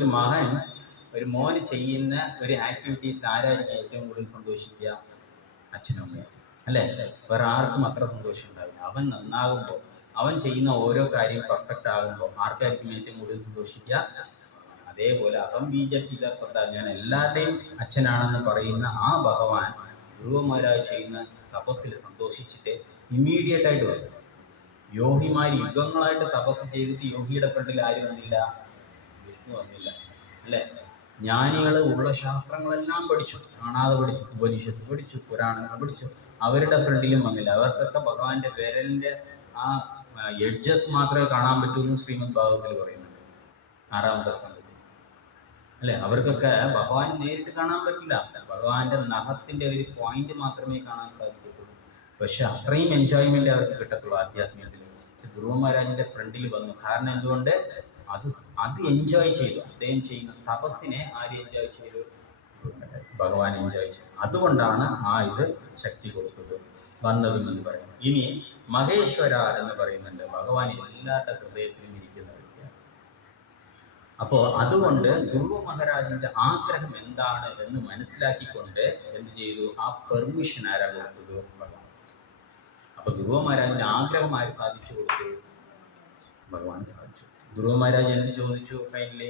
ഒരു മോന് ചെയ്യുന്ന ഒരു ആക്ടിവിറ്റീസിൽ ആരായിരിക്കും ഏറ്റവും കൂടുതൽ സന്തോഷിക്കുക? അച്ഛനും അമ്മയും അല്ലേ? വേറെ ആർക്കും അത്ര സന്തോഷം ഉണ്ടാവില്ല. അവൻ നന്നാകുമ്പോൾ, അവൻ ചെയ്യുന്ന ഓരോ കാര്യം പെർഫെക്റ്റ് ആകുമ്പോൾ ആർക്കായിരിക്കും ഏറ്റവും കൂടുതൽ സന്തോഷിക്കുക? അതേപോലെ അഹം ബീജപിതപ്പെട്ട ഞാൻ എല്ലാവരുടെയും അച്ഛനാണെന്ന് പറയുന്ന ആ ഭഗവാൻ ധ്രുവ മഹാരാജ് ചെയ്യുന്ന തപസ്സിൽ സന്തോഷിച്ചിട്ട് ഇമ്മീഡിയറ്റ് ആയിട്ട് വന്നു. യോഗിമാർ യുഗങ്ങളായിട്ട് തപസ് ചെയ്തിട്ട് യോഗിയുടെ ഫ്രണ്ടിൽ ആരും വന്നില്ല? വിഷ്ണു വന്നില്ല അല്ലേ? ജ്ഞാനികൾ ഉള്ള ശാസ്ത്രങ്ങളെല്ലാം പഠിച്ചു, കാണാതെ പഠിച്ചു, ഉപനിഷത്ത് പഠിച്ചു, പുരാണങ്ങൾ പഠിച്ചു, അവരുടെ ഫ്രണ്ടിലും വന്നില്ല. അവർക്കൊക്കെ ഭഗവാന്റെ വിരലിൻ്റെ ആ എഡ്ജസ് മാത്രമേ കാണാൻ പറ്റൂ എന്ന് ശ്രീമദ് ഭാഗവതത്തിൽ പറയുന്നുണ്ട്, 6ാമത്തെ സ്കന്ധത്തിൽ അല്ലേ? അവർക്കൊക്കെ ഭഗവാൻ നേരിട്ട് കാണാൻ പറ്റില്ല. ഭഗവാന്റെ നഖത്തിൻ്റെ ഒരു പോയിന്റ് മാത്രമേ കാണാൻ സാധിക്കത്തുള്ളൂ. പക്ഷെ അത്രയും എൻജോയ്മെന്റ് അവർക്ക് കിട്ടത്തുള്ളൂ ആധ്യാത്മികത്തിൽ. ധ്രുവ മഹാരാജിന്റെ ഫ്രണ്ടിൽ വന്നു. കാരണം എന്തുകൊണ്ട്? അത് എൻജോയ് ചെയ്തു. അദ്ദേഹം ചെയ്യുന്ന തപസ്സിനെ ആര് എൻജോയ് ചെയ്തു? ഭഗവാൻ എൻജോയ് ചെയ്തു. അതുകൊണ്ടാണ് ഇത് ശക്തി കൊടുത്തത്, വന്നതും എന്ന് പറയുന്നത്. ഇനി മഹേശ്വര എന്ന് പറയുന്നുണ്ട്. ഭഗവാൻ എല്ലാവരുടെ ഹൃദയത്തിലും ഇരിക്കുന്ന വ്യക്തിയാണ്. അപ്പോൾ അതുകൊണ്ട് ധ്രുവ മഹാരാജിന്റെ ആഗ്രഹം എന്താണ് എന്ന് മനസ്സിലാക്കിക്കൊണ്ട് എന്ത് ചെയ്തു? ആ പെർമിഷൻ ആരാ കൊടുത്തത്? ഭഗവാൻ. അപ്പൊ ധ്രുവ മഹാരാജിന്റെ ആഗ്രഹം ആര് സാധിച്ചു കൊടുത്തു? ഭഗവാൻ സാധിച്ചു. ധ്രുവ മഹാരാജ് എന്ത് ചോദിച്ചു? ഫൈനലി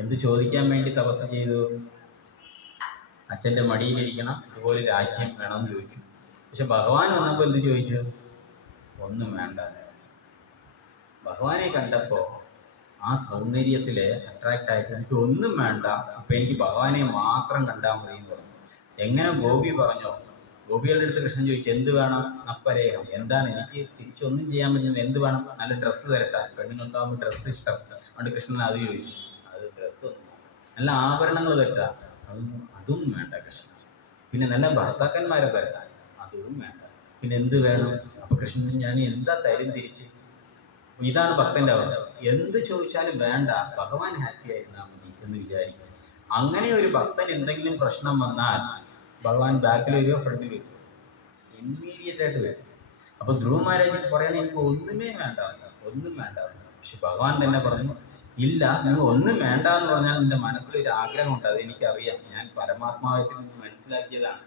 എന്ത് ചോദിക്കാൻ വേണ്ടി തപസ് ചെയ്തു? അച്ഛൻ്റെ മടിയിലിരിക്കണം, അതുപോലെ രാജ്യം വേണമെന്ന് ചോദിച്ചു. പക്ഷെ ഭഗവാൻ വന്നപ്പോൾ എന്ത് ചോദിച്ചു? ഒന്നും വേണ്ട. ഭഗവാനെ കണ്ടപ്പോൾ ആ സൗന്ദര്യത്തിൽ അട്രാക്റ്റ് ആയിട്ട് എനിക്ക് ഒന്നും വേണ്ട, ഇപ്പം എനിക്ക് ഭഗവാനെ മാത്രം കണ്ടാൽ മതി എന്ന് പറഞ്ഞു. എങ്ങനെ ഗോപി പറഞ്ഞോ? ഗോപികളുടെ അടുത്ത് കൃഷ്ണൻ ചോദിച്ചു എന്ത് വേണം? അപ്പരേഹം. എന്താണ്? എനിക്ക് തിരിച്ചൊന്നും ചെയ്യാൻ പറ്റുന്നത്, എന്ത് വേണം? നല്ല ഡ്രസ്സ് തരട്ടെ. പെണ്ണുങ്ങൾക്കാവുമ്പോൾ ഡ്രസ്സ് ഇഷ്ടം. അതുകൊണ്ട് കൃഷ്ണൻ അത് ചോദിച്ചു. അത് ഡ്രസ്സൊന്നും, നല്ല ആഭരണങ്ങൾ തരട്ടാ, അതും വേണ്ട കൃഷ്ണൻ. പിന്നെ നല്ല ഭർത്താക്കന്മാരെ തരട്ടാ, അതും വേണ്ട. പിന്നെ എന്ത് വേണം? അപ്പൊ കൃഷ്ണൻ ഞാൻ എന്താ തരും തിരിച്ച്? ഇതാണ് ഭക്തന്റെ അവസ്ഥ. എന്ത് ചോദിച്ചാലും വേണ്ട, ഭഗവാൻ ഹാപ്പി ആയിരുന്നാൽ മതി എന്ന് വിചാരിക്കും. അങ്ങനെ ഒരു ഭക്തൻ എന്തെങ്കിലും പ്രശ്നം വന്നാൽ ഭഗവാൻ ബാക്കിൽ വരികയോ ഫ്രണ്ടിൽ വരികയോ? ഇമ്മീഡിയറ്റ് ആയിട്ട് വരും. അപ്പൊ ധ്രുവ മഹാരാജ് പറയണ എനിക്ക് ഒന്നുമേ വേണ്ട, ഒന്നും വേണ്ട. പക്ഷെ ഭഗവാൻ തന്നെ പറഞ്ഞു ഇല്ല, നിങ്ങൾ ഒന്നും വേണ്ട എന്ന് പറഞ്ഞാൽ നിന്റെ മനസ്സിലൊരു ആഗ്രഹമുണ്ട്, അത് എനിക്കറിയാം, ഞാൻ പരമാത്മാവായിട്ട് മനസ്സിലാക്കിയതാണ്,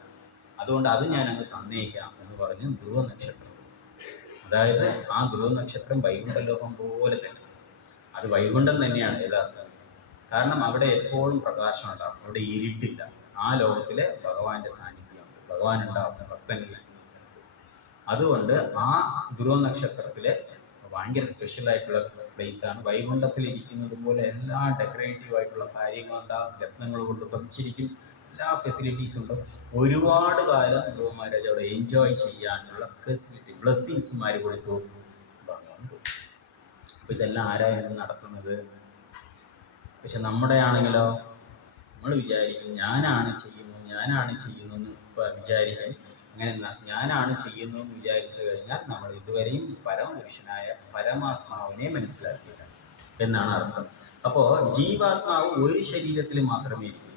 അതുകൊണ്ട് അത് ഞാൻ അങ്ങ് തന്നേക്കാം എന്ന് പറഞ്ഞ് ധ്രുവ നക്ഷത്രം. അതായത് ആ ധ്രുവ നക്ഷത്രം വൈകുണ്ഠ ലോകം പോലെ തന്നെ, അത് വൈകുണ്ഠം തന്നെയാണ് യഥാർത്ഥം. കാരണം അവിടെ എപ്പോഴും പ്രകാശം ഉണ്ടാകും, അവിടെ ഇരുട്ടില്ല. ആ ലോകത്തിലെ ഭഗവാന്റെ സാന്നിധ്യമുണ്ട്. ഭഗവാൻ ഉണ്ടാവും ഭക്തനിൽ. അതുകൊണ്ട് ആ ധ്രുവ നക്ഷത്രത്തിലെ ഭയങ്കര സ്പെഷ്യൽ ആയിട്ടുള്ള പ്ലേസ് ആണ്. വൈകുണ്ഠത്തിൽ ഇരിക്കുന്നത് പോലെ എല്ലാ ഡെക്കറേറ്റീവ് ആയിട്ടുള്ള കാര്യങ്ങളുണ്ടാവും, രത്നങ്ങൾ കൊണ്ട് പതിച്ചിരിക്കും, എല്ലാ ഫെസിലിറ്റീസും ഉണ്ട്. ഒരുപാട് കാലം ധ്രുവ മഹാരാജ് അവിടെ എൻജോയ് ചെയ്യാനുള്ള ഫെസിലിറ്റി ബ്ലെസ്സിങ്സ്മാർ കൊടുത്തു. അപ്പോൾ ഇതെല്ലാം ആരായിരുന്നു നടത്തുന്നത്? പക്ഷെ നമ്മുടെ ആണെങ്കിലോ നമ്മൾ വിചാരിക്കും ഞാനാണ് ചെയ്യുന്നു എന്ന് വിചാരിക്കും. അങ്ങനെ ഞാനാണ് ചെയ്യുന്നു എന്ന് വിചാരിച്ചു കഴിഞ്ഞാൽ നമ്മൾ ഇതുവരെയും പരമപുരുഷനായ പരമാത്മാവിനെ മനസ്സിലാക്കിയില്ല എന്നാണ് അർത്ഥം. അപ്പോൾ ജീവാത്മാവ് ഒരു ശരീരത്തിൽ മാത്രമേ ഇരിക്കൂ.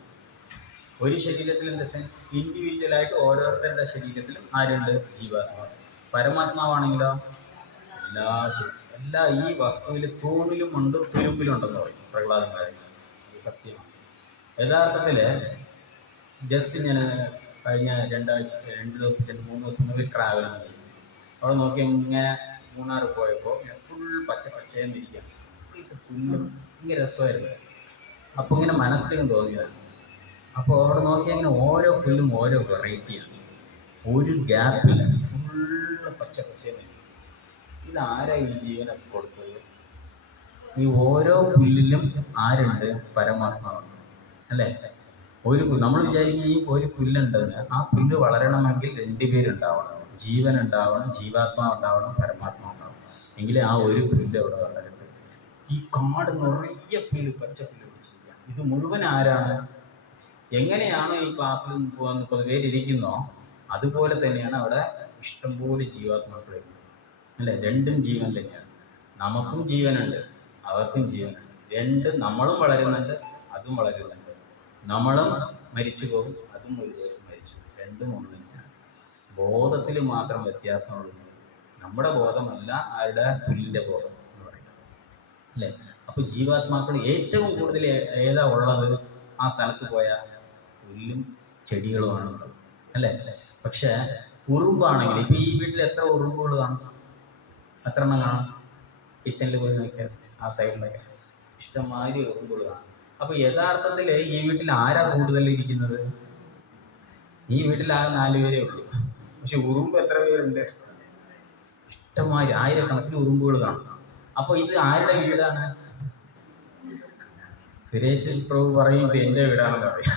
ഒരു ശരീരത്തിൽ ഇൻ ദ സെൻസ് ഇൻഡിവിജ്വലായിട്ട് ഓരോരുത്തരുടെ ശരീരത്തിലും ആരുണ്ട്? ജീവാത്മാവ്. പരമാത്മാവാണെങ്കിലോ എല്ലാ ഈ വസ്തുവിൽ തൂണിലും ഉണ്ട് തുരുമ്പിലും ഉണ്ടെന്ന് പറയും പ്രഹ്ലാദന്മാരെ. സത്യമാണ്. യഥാർത്ഥത്തിൽ ജസ്റ്റ് ഞാൻ കഴിഞ്ഞ 2 ദിവസം മുമ്പ് ട്രാവൽ ചെയ്തു. അവിടെ നോക്കി ഇങ്ങനെ മൂന്നാർ പോയപ്പോൾ ഫുൾ പച്ചയെന്നിരിക്കാം, പുല്ലും ഭയങ്കര രസമായിരുന്നു. അപ്പോൾ ഇങ്ങനെ മനസ്സിലും തോന്നിയതാണ്. അപ്പോൾ അവിടെ നോക്കിയാൽ ഇങ്ങനെ ഓരോ പുല്ലും ഓരോ വെറൈറ്റിയാണ്, ഒരു ഗ്യാപ്പില്ല, ഫുള്ള് പച്ചയെന്നിരിക്കും. ഇതാരാ ഈ ജീവനൊക്കെ കൊടുത്തത്? ഈ ഓരോ പുല്ലിലും ആരുണ്ട്? പരമാത്മാവുണ്ട് അല്ലേ? നമ്മൾ വിചാരിക്കുന്ന ഈ ഒരു പുല്ലുണ്ടെന്ന്, ആ പുല്ല് വളരണമെങ്കിൽ 2 പേരുണ്ടാവണം. ജീവൻ ഉണ്ടാവണം, ജീവാത്മാവ് ഉണ്ടാവണം, പരമാത്മാവ് ഉണ്ടാവണം, എങ്കിലേ ആ ഒരു പുല്ല് അവിടെ വളരട്ടെ. ഈ കാട് നിറയെ പുല്ല്, പച്ചപ്പുല്ല് പിടിച്ചിരിക്കുക. ഇത് മുഴുവൻ ആരാണ്? എങ്ങനെയാണോ ഈ ക്ലാസ്സിൽ 30 പേരിയ്ക്കുന്നോ അതുപോലെ തന്നെയാണ് അവിടെ ഇഷ്ടംപോലെ ജീവാത്മാക്കൾ അല്ലേ? രണ്ടും ജീവൻ തന്നെയാണ്. നമുക്കും ജീവനുണ്ട്, അവർക്കും ജീവനുണ്ട്. നമ്മളും വളരുന്നുണ്ട്, അതും വളരുന്നുണ്ട്. നമ്മളും മരിച്ചു പോകും, അതും ഒരു ദിവസം മരിച്ചു. രണ്ടും ഒന്ന് തന്നെയാണ്. ബോധത്തിൽ മാത്രം വ്യത്യാസമുള്ളൂ. നമ്മുടെ ബോധമല്ല ആരുടെ? പുല്ലിൻ്റെ ബോധം എന്ന് പറയുന്നത് അല്ലേ? അപ്പോൾ ജീവാത്മാക്കൾ ഏറ്റവും കൂടുതൽ ഏതാ ഉള്ളത്? ആ സ്ഥലത്ത് പോയാൽ പുല്ലും ചെടികളുമാണ് ഉള്ളത് അല്ലേ? പക്ഷേ ഉറുമ്പാണെങ്കിൽ ഇപ്പോൾ ഈ വീട്ടിൽ എത്ര ഉറുമ്പുകൾ കാണും? എത്ര എണ്ണം കാണും? കിച്ചണിൽ പോയി നോക്കിയാൽ ആ സൈഡിലൊക്കെ ഇഷ്ടംമാതിരി ഉറുമ്പുകൾ കാണും. അപ്പോൾ യഥാർത്ഥത്തിൽ ഈ വീട്ടിൽ ആരാ കൂടുതൽ ഇരിക്കുന്നത്? ഈ വീട്ടിൽ ആകെ 4 പേരേ ഉള്ളൂ. പക്ഷെ ഉറുമ്പ് എത്ര പേരുണ്ട്? ഇഷ്ടംമാതിരി ആയിരക്കണക്കിന് ഉറുമ്പുകൾ കാണും. അപ്പോൾ ഇത് ആരുടെ വീടാണ്? സുരേഷ് പ്രഭു പറയും ഇത് എൻ്റെ വീടാണെന്ന് പറയും,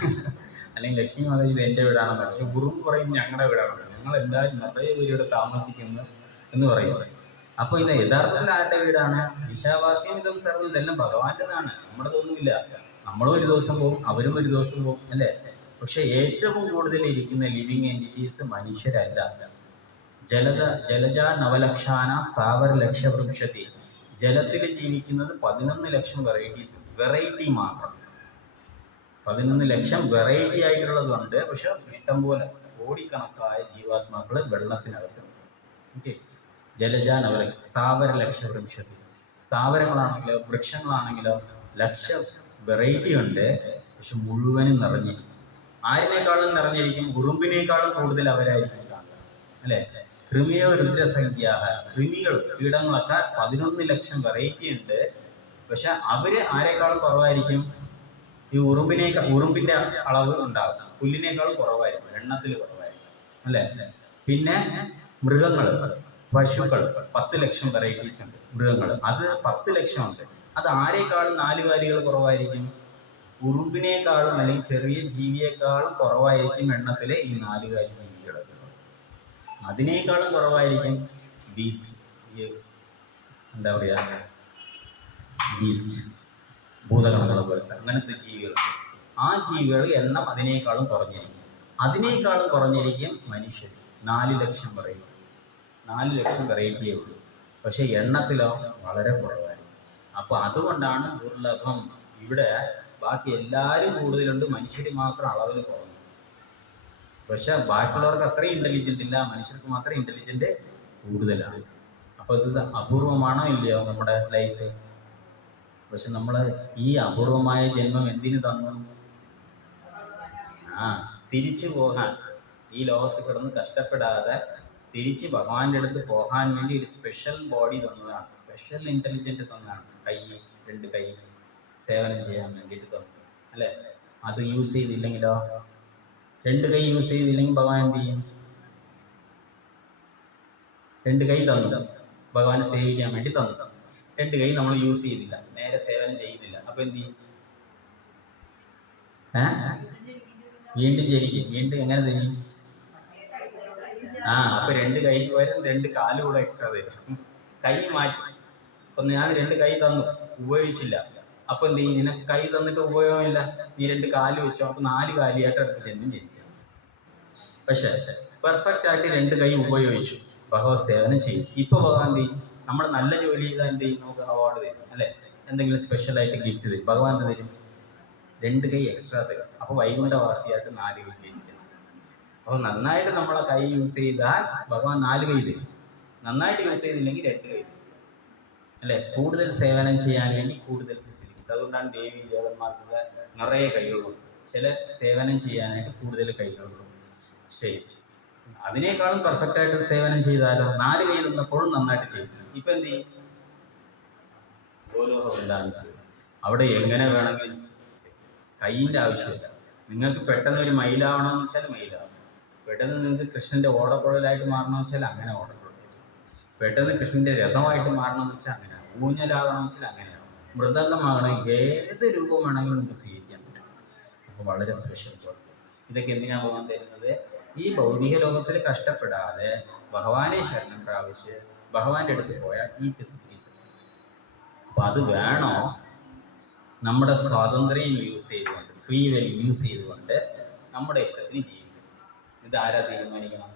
അല്ലെങ്കിൽ ലക്ഷ്മി മാതാജി ഇത് എൻ്റെ വീടാണെന്ന് പറയും. പക്ഷെ ഉറുമ്പ് പറയും ഞങ്ങളുടെ വീടാണെന്ന്. ഞങ്ങളെല്ലാവരും നിറയെ പേരുടെ താമസിക്കുന്നു എന്ന് പറയുന്നത്. അപ്പോൾ ഇത് യഥാർത്ഥത്തിൽ ആരുടെ വീടാണ്? ഈശാവാസ്യം ഇതും സർവ്വം ഇതെല്ലാം ഭഗവാന്റെതാണ്, നമ്മുടെതൊന്നുമില്ല. നമ്മളും ഒരു ദിവസം പോകും, അവരും ഒരു ദിവസം പോകും അല്ലേ? പക്ഷെ ഏറ്റവും കൂടുതൽ ഇരിക്കുന്ന ലിവിങ് എൻറ്റിറ്റീസ് മനുഷ്യരല്ല. ജലജ നവലക്ഷാന സ്ഥാവര ലക്ഷവൃക്ഷതി. ജലത്തിൽ ജീവിക്കുന്നത് 11 ലക്ഷം വെറൈറ്റി മാത്രം. 11 ലക്ഷം വെറൈറ്റി ആയിട്ടുള്ളതുണ്ട്. പക്ഷെ ഇഷ്ടംപോലെ കോടിക്കണക്കായ ജീവാത്മാക്കൾ വെള്ളത്തിനകത്ത്. ഓക്കെ, ജലജ നവലക്ഷ സ്ഥാവര ലക്ഷവൃക്ഷതി. സ്ഥാവരങ്ങളാണെങ്കിലോ വൃക്ഷങ്ങളാണെങ്കിലോ ലക്ഷ വെറൈറ്റി ഉണ്ട്. പക്ഷെ മുഴുവനും നിറഞ്ഞിരിക്കും. ആരിനേക്കാളും നിറഞ്ഞിരിക്കും? ഉറുമ്പിനേക്കാളും കൂടുതൽ അവരായിരിക്കും കാണുക അല്ലേ? കൃമിയോ രുദ്രസംഖ്യ. കൃമികൾ കീടങ്ങളൊക്കെ 11 ലക്ഷം വെറൈറ്റി ഉണ്ട്. പക്ഷെ അവര് ആരെക്കാളും കുറവായിരിക്കും? ഈ ഉറുമ്പിന്റെ അളവ് ഉണ്ടാകും, പുല്ലിനേക്കാളും കുറവായിരിക്കും, എണ്ണത്തിൽ കുറവായിരിക്കും അല്ലേ? പിന്നെ മൃഗങ്ങൾ, പശുക്കൾ 10 ലക്ഷം വെറൈറ്റീസ് ഉണ്ട്. മൃഗങ്ങൾ അത് 10 ലക്ഷം ഉണ്ട്. അത് ആരെക്കാളും 4 കാലികൾ കുറവായിരിക്കും? ഉറുമ്പിനേക്കാളും അല്ലെങ്കിൽ ചെറിയ ജീവിയേക്കാളും കുറവായിരിക്കും എണ്ണത്തിലെ ഈ 4 കാലി ജീവികൾ. അതിനേക്കാളും കുറവായിരിക്കും ബീസ്റ്റ്, എന്താ പറയുക, ബീസ്റ്റ്, ഭൂതഗണങ്ങൾ പോലത്തെ അങ്ങനത്തെ ജീവികൾ. ആ ജീവികൾ എണ്ണം അതിനേക്കാളും കുറഞ്ഞിരിക്കും. അതിനേക്കാളും കുറഞ്ഞിരിക്കും മനുഷ്യർ. 4 ലക്ഷം വെറൈറ്റി, 4 ലക്ഷം വെറൈറ്റിയേ ഉള്ളൂ. പക്ഷെ എണ്ണത്തിലോ വളരെ കുറവായിരിക്കും. അപ്പോൾ അതുകൊണ്ടാണ് ദുർലഭം. ഇവിടെ ബാക്കി എല്ലാവരും കൂടുതലുണ്ട്, മനുഷ്യർ മാത്രം അളവിൽ കുറഞ്ഞു. പക്ഷെ ബാക്കിയുള്ളവർക്ക് അത്രയും ഇൻ്റലിജൻ്റ് ഇല്ല, മനുഷ്യർക്ക് മാത്രം ഇൻ്റലിജൻ്റ് കൂടുതലാണ്. അപ്പോൾ ഇത് അപൂർവമാണോ ഇല്ലയോ നമ്മുടെ ലൈഫ്? പക്ഷെ നമ്മൾ ഈ അപൂർവമായ ജന്മം എന്തിനു തന്നു? തിരിച്ചു പോകാൻ, ഈ ലോകത്ത് കിടന്ന് കഷ്ടപ്പെടാതെ തിരിച്ച് ഭഗവാന്റെ അടുത്ത് പോകാൻ വേണ്ടി ഒരു സ്പെഷ്യൽ ബോഡി തന്നതാണ്, സ്പെഷ്യൽ ഇൻ്റലിജൻ്റ് തന്നതാണ്. 2 കൈ സേവനം ചെയ്യാൻ വേണ്ടിയിട്ട് തന്നു അല്ലേ? അത് യൂസ് ചെയ്തില്ലെങ്കിലോ രണ്ട് കൈ യൂസ് ചെയ്തില്ലെങ്കിൽ ഭഗവാൻ എന്ത് ചെയ്യും? രണ്ട് കൈ തന്നു, ഭഗവാനെ സേവിക്കാൻ വേണ്ടി തന്നു. രണ്ട് കൈ നമ്മൾ യൂസ് ചെയ്തില്ല, നേരെ സേവനം ചെയ്യുന്നില്ല, അപ്പൊ എന്ത് ചെയ്യും? വീണ്ടും ജനിക്കും. വീണ്ടും എങ്ങനെ ചെയ്യും? അപ്പൊ രണ്ട് കൈക്ക് പകരം രണ്ട് കാല് കൂടെ എക്സ്ട്രാ തരും, കൈ മാറ്റി. അപ്പൊ ഞാൻ രണ്ട് കൈ തന്നു, ഉപയോഗിച്ചില്ല, അപ്പൊ എന്ത് ചെയ്യും? നിനക്ക് കൈ തന്നിട്ട് ഉപയോഗമില്ല, നീ രണ്ട് കാല് വെച്ചോ, അപ്പൊ 4 കാലിയായിട്ട് അടുത്ത് ജന്മം ജനിക്കും. പക്ഷെ പെർഫെക്റ്റ് ആയിട്ട് രണ്ട് കൈ ഉപയോഗിച്ചു, ഭഗവത് സേവനം ചെയ്യും. ഇപ്പൊ ഭഗവാൻ എന്ത് ചെയ്യും? നമ്മൾ നല്ല ജോലി ചെയ്താൽ എന്ത് ചെയ്യും? നമുക്ക് അവാർഡ് തരും, അല്ലെ? എന്തെങ്കിലും സ്പെഷ്യൽ ആയിട്ട് ഗിഫ്റ്റ് തരും. ഭഗവാൻ എന്ത് തരും? രണ്ട് കൈ എക്സ്ട്രാ തരും. അപ്പൊ വൈകുണ്ഠവാസിയായിട്ട് 4 കൈ ജനിക്കും. അപ്പൊ നന്നായിട്ട് നമ്മളെ കൈ യൂസ് ചെയ്താൽ ഭഗവാൻ 4 കൈ തരും, നന്നായിട്ട് യൂസ് ചെയ്തില്ലെങ്കിൽ 2 കൈ തരും, അല്ലെ? കൂടുതൽ സേവനം ചെയ്യാൻ വേണ്ടി കൂടുതൽ ഫെസിലിറ്റീസ്. അതുകൊണ്ടാണ് ദേവി ദേവന്മാർക്ക് നിറയെ കൈകളുള്ളൂ. ചില സേവനം ചെയ്യാനായിട്ട് കൂടുതൽ കൈകളുള്ളൂ. ശരി, അതിനേക്കാളും പെർഫെക്റ്റ് ആയിട്ട് സേവനം ചെയ്താലോ 4 കൈ തന്നപ്പോഴും നന്നായിട്ട് ചെയ്തു. ഇപ്പൊ എന്ത് ചെയ്യും? ഗോലോകം ഉണ്ടാകുന്നത് അവിടെ എങ്ങനെ വേണമെങ്കിലും കൈയിൻ്റെ ആവശ്യമില്ല. നിങ്ങൾക്ക് പെട്ടെന്ന് ഒരു മയിലാവണമെന്ന് വെച്ചാൽ മയിലാവും, പെട്ടെന്ന് നിങ്ങൾക്ക് കൃഷ്ണന്റെ ഓടക്കുഴലായിട്ട് മാറണമെന്ന് വെച്ചാൽ അങ്ങനെ ഓടക്കുഴലായിട്ട്, പെട്ടെന്ന് കൃഷ്ണന്റെ രഥമായിട്ട് മാറണമെന്ന് വെച്ചാൽ അങ്ങനെ, ഊഞ്ഞലാകണമെന്ന് വെച്ചാൽ അങ്ങനെയാവും, മൃദംഗമാകണമെങ്കിൽ ഏത് രൂപം വേണമെങ്കിലും നിങ്ങൾക്ക് സ്വീകരിക്കാൻ പറ്റും. അപ്പോൾ വളരെ സ്പെഷ്യൽ വർക്ക്. ഇതൊക്കെ എന്തിനാണ് പോകാൻ തരുന്നത്? ഈ ഭൗതിക ലോകത്തിൽ കഷ്ടപ്പെടാതെ ഭഗവാനെ ശരണം പ്രാപിച്ച് ഭഗവാന്റെ അടുത്ത് പോയാൽ ഈ ഫെസിലിറ്റീസ്. അപ്പം അത് വേണോ? നമ്മുടെ സ്വാതന്ത്ര്യം യൂസ് ചെയ്തുകൊണ്ട്, ഫ്രീ വിൽ യൂസ് ചെയ്തുകൊണ്ട് നമ്മുടെ ഇഷ്ടത്തിന് ജീവിക്കും. ഇത് ആരാ തീരുമാനിക്കണം?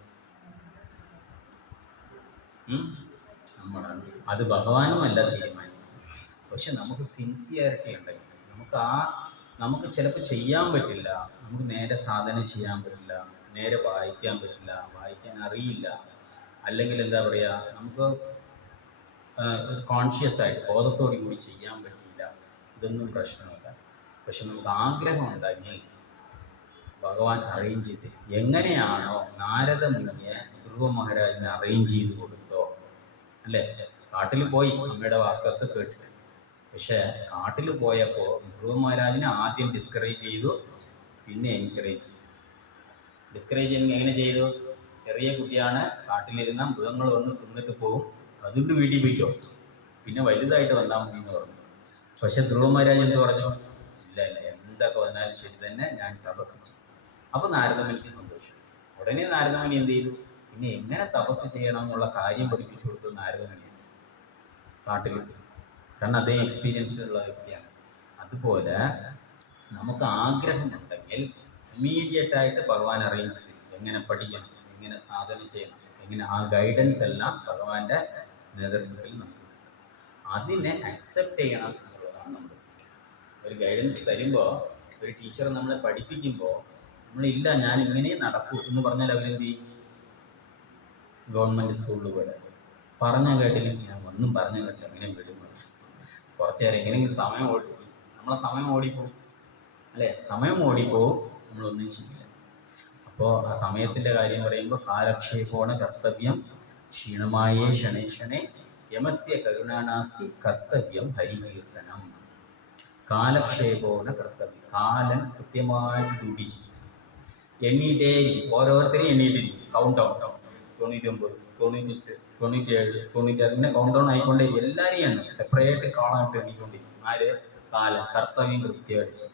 നമ്മളാണ്. അത് ഭഗവാനുമല്ല തീരുമാനിക്കണം. പക്ഷെ നമുക്ക് സിൻസിയറിറ്റി ഉണ്ടെങ്കിൽ നമുക്ക് ചിലപ്പോൾ ചെയ്യാൻ പറ്റില്ല, നമുക്ക് നേരെ സാധന ചെയ്യാൻ പറ്റില്ല, നേരെ വായിക്കാൻ പറ്റില്ല, വായിക്കാൻ അറിയില്ല, അല്ലെങ്കിൽ എന്താ പറയുക, നമുക്ക് കോൺഷ്യസ് ആയിട്ട് ബോധത്തോടു കൂടി ചെയ്യാൻ പറ്റില്ല, ഇതൊന്നും പ്രശ്നമില്ല. പക്ഷെ നമുക്ക് ആഗ്രഹം ഉണ്ടെങ്കിൽ ഭഗവാൻ അറേഞ്ച് ചെയ്ത് എങ്ങനെയാണോ നാരദ മുനിയെ ധ്രുവ മഹാരാജിനെ അറേഞ്ച് ചെയ്ത് കൊടുത്തോ, അല്ലേ? കാട്ടിൽ പോയി അമ്മയുടെ വാക്കൊക്കെ കേട്ടിട്ട്, പക്ഷെ കാട്ടിൽ പോയപ്പോൾ ധ്രുവ മഹാരാജിനെ ആദ്യം ഡിസ്കറേജ് ചെയ്തു, പിന്നെ എൻകറേജ് ചെയ്തു. ഡിസ്കറേജ് ചെയ്യുന്നത് എങ്ങനെ ചെയ്തു? ചെറിയ കുട്ടിയാണ്, കാട്ടിലിരുന്ന മൃഗങ്ങൾ വന്ന് തിന്നിട്ട് പോകും, അതുകൊണ്ട് വീട്ടിൽ പോയിക്കോ, പിന്നെ വലുതായിട്ട് വന്നാൽ മതി എന്ന് പറഞ്ഞു. പക്ഷെ ധ്രുവ മഹാരാജ് എന്ത് പറഞ്ഞു? ഇല്ല, എന്തൊക്കെ വന്നാലും ശരി തന്നെ, ഞാൻ തപസ് ചെയ്യും. അപ്പോൾ നാരദമുനിക്ക് സന്തോഷം. ഉടനെ നാരദമുനി എന്ത് ചെയ്തു? പിന്നെ എങ്ങനെ തപസ് ചെയ്യണം എന്നുള്ള കാര്യം പഠിപ്പിച്ചു കൊടുത്തു നാരദമുനി കാട്ടിൽ. കാരണം അദ്ദേഹം എക്സ്പീരിയൻസിലുള്ള വ്യക്തിയാണ്. അതുപോലെ നമുക്ക് ആഗ്രഹമുണ്ടെങ്കിൽ ഇമ്മീഡിയറ്റ് ആയിട്ട് ഭഗവാൻ അറേഞ്ച് ചെയ്യും, എങ്ങനെ പഠിക്കണം, എങ്ങനെ സാധന ചെയ്യണം, എങ്ങനെ ആ ഗൈഡൻസ് എല്ലാം ഭഗവാന്റെ നേതൃത്വത്തിൽ നമുക്ക് അതിനെ അക്സെപ്റ്റ് ചെയ്യണം എന്നുള്ളതാണ് നമ്മൾ. ഒരു ഗൈഡൻസ് തരുമ്പോൾ, ഒരു ടീച്ചർ നമ്മളെ പഠിപ്പിക്കുമ്പോൾ നമ്മളില്ല ഞാൻ ഇങ്ങനെ നടക്കൂ എന്ന് പറഞ്ഞാൽ അവരെന്ത് ചെയ്യും? ഗവൺമെൻറ് സ്കൂളിൽ പോലെ പറഞ്ഞാൽ കേട്ടില്ലെങ്കിൽ ഞാൻ ഒന്നും പറഞ്ഞു കേട്ടില്ല, എങ്ങനെ വിടും, കുറച്ച് നേരം എങ്ങനെയെങ്കിലും സമയം ഓടിപ്പോയി, നമ്മളെ സമയം ഓടിപ്പോവും, അല്ലേ? സമയം ഓടിപ്പോവും, നമ്മളൊന്നും ചെയ്യില്ല. അപ്പോൾ ആ സമയത്തിൻ്റെ കാര്യം പറയുമ്പോൾ കാലക്ഷേപോണ കർത്തവ്യം ക്ഷീണമായേ ക്ഷണേ യമസ്യ കരുണാനാസ്തി കർത്തവ്യം ഹരികീർത്തനം. കാലക്ഷേപോണ കർത്തവ്യം, കാലം കൃത്യമായിട്ട് ഡ്യൂട്ടി ചെയ്യും, എണ്ണീട്ടേയിരിക്കും, ഓരോരുത്തരെയും എണ്ണീട്ടിരിക്കും, കൗണ്ട് ഡൗൺ, 99, 98, 97, 96 ഇങ്ങനെ കൗണ്ട് ഡൗൺ ആയിക്കൊണ്ടേ എല്ലാവരെയും എണ്ണും, സെപ്പറേറ്റ് കോളായിട്ട് എണ്ണിക്കൊണ്ടിരിക്കും. ആര്? കാലം, കർത്തവ്യം കൃത്യമായിട്ട് ചെയ്യും.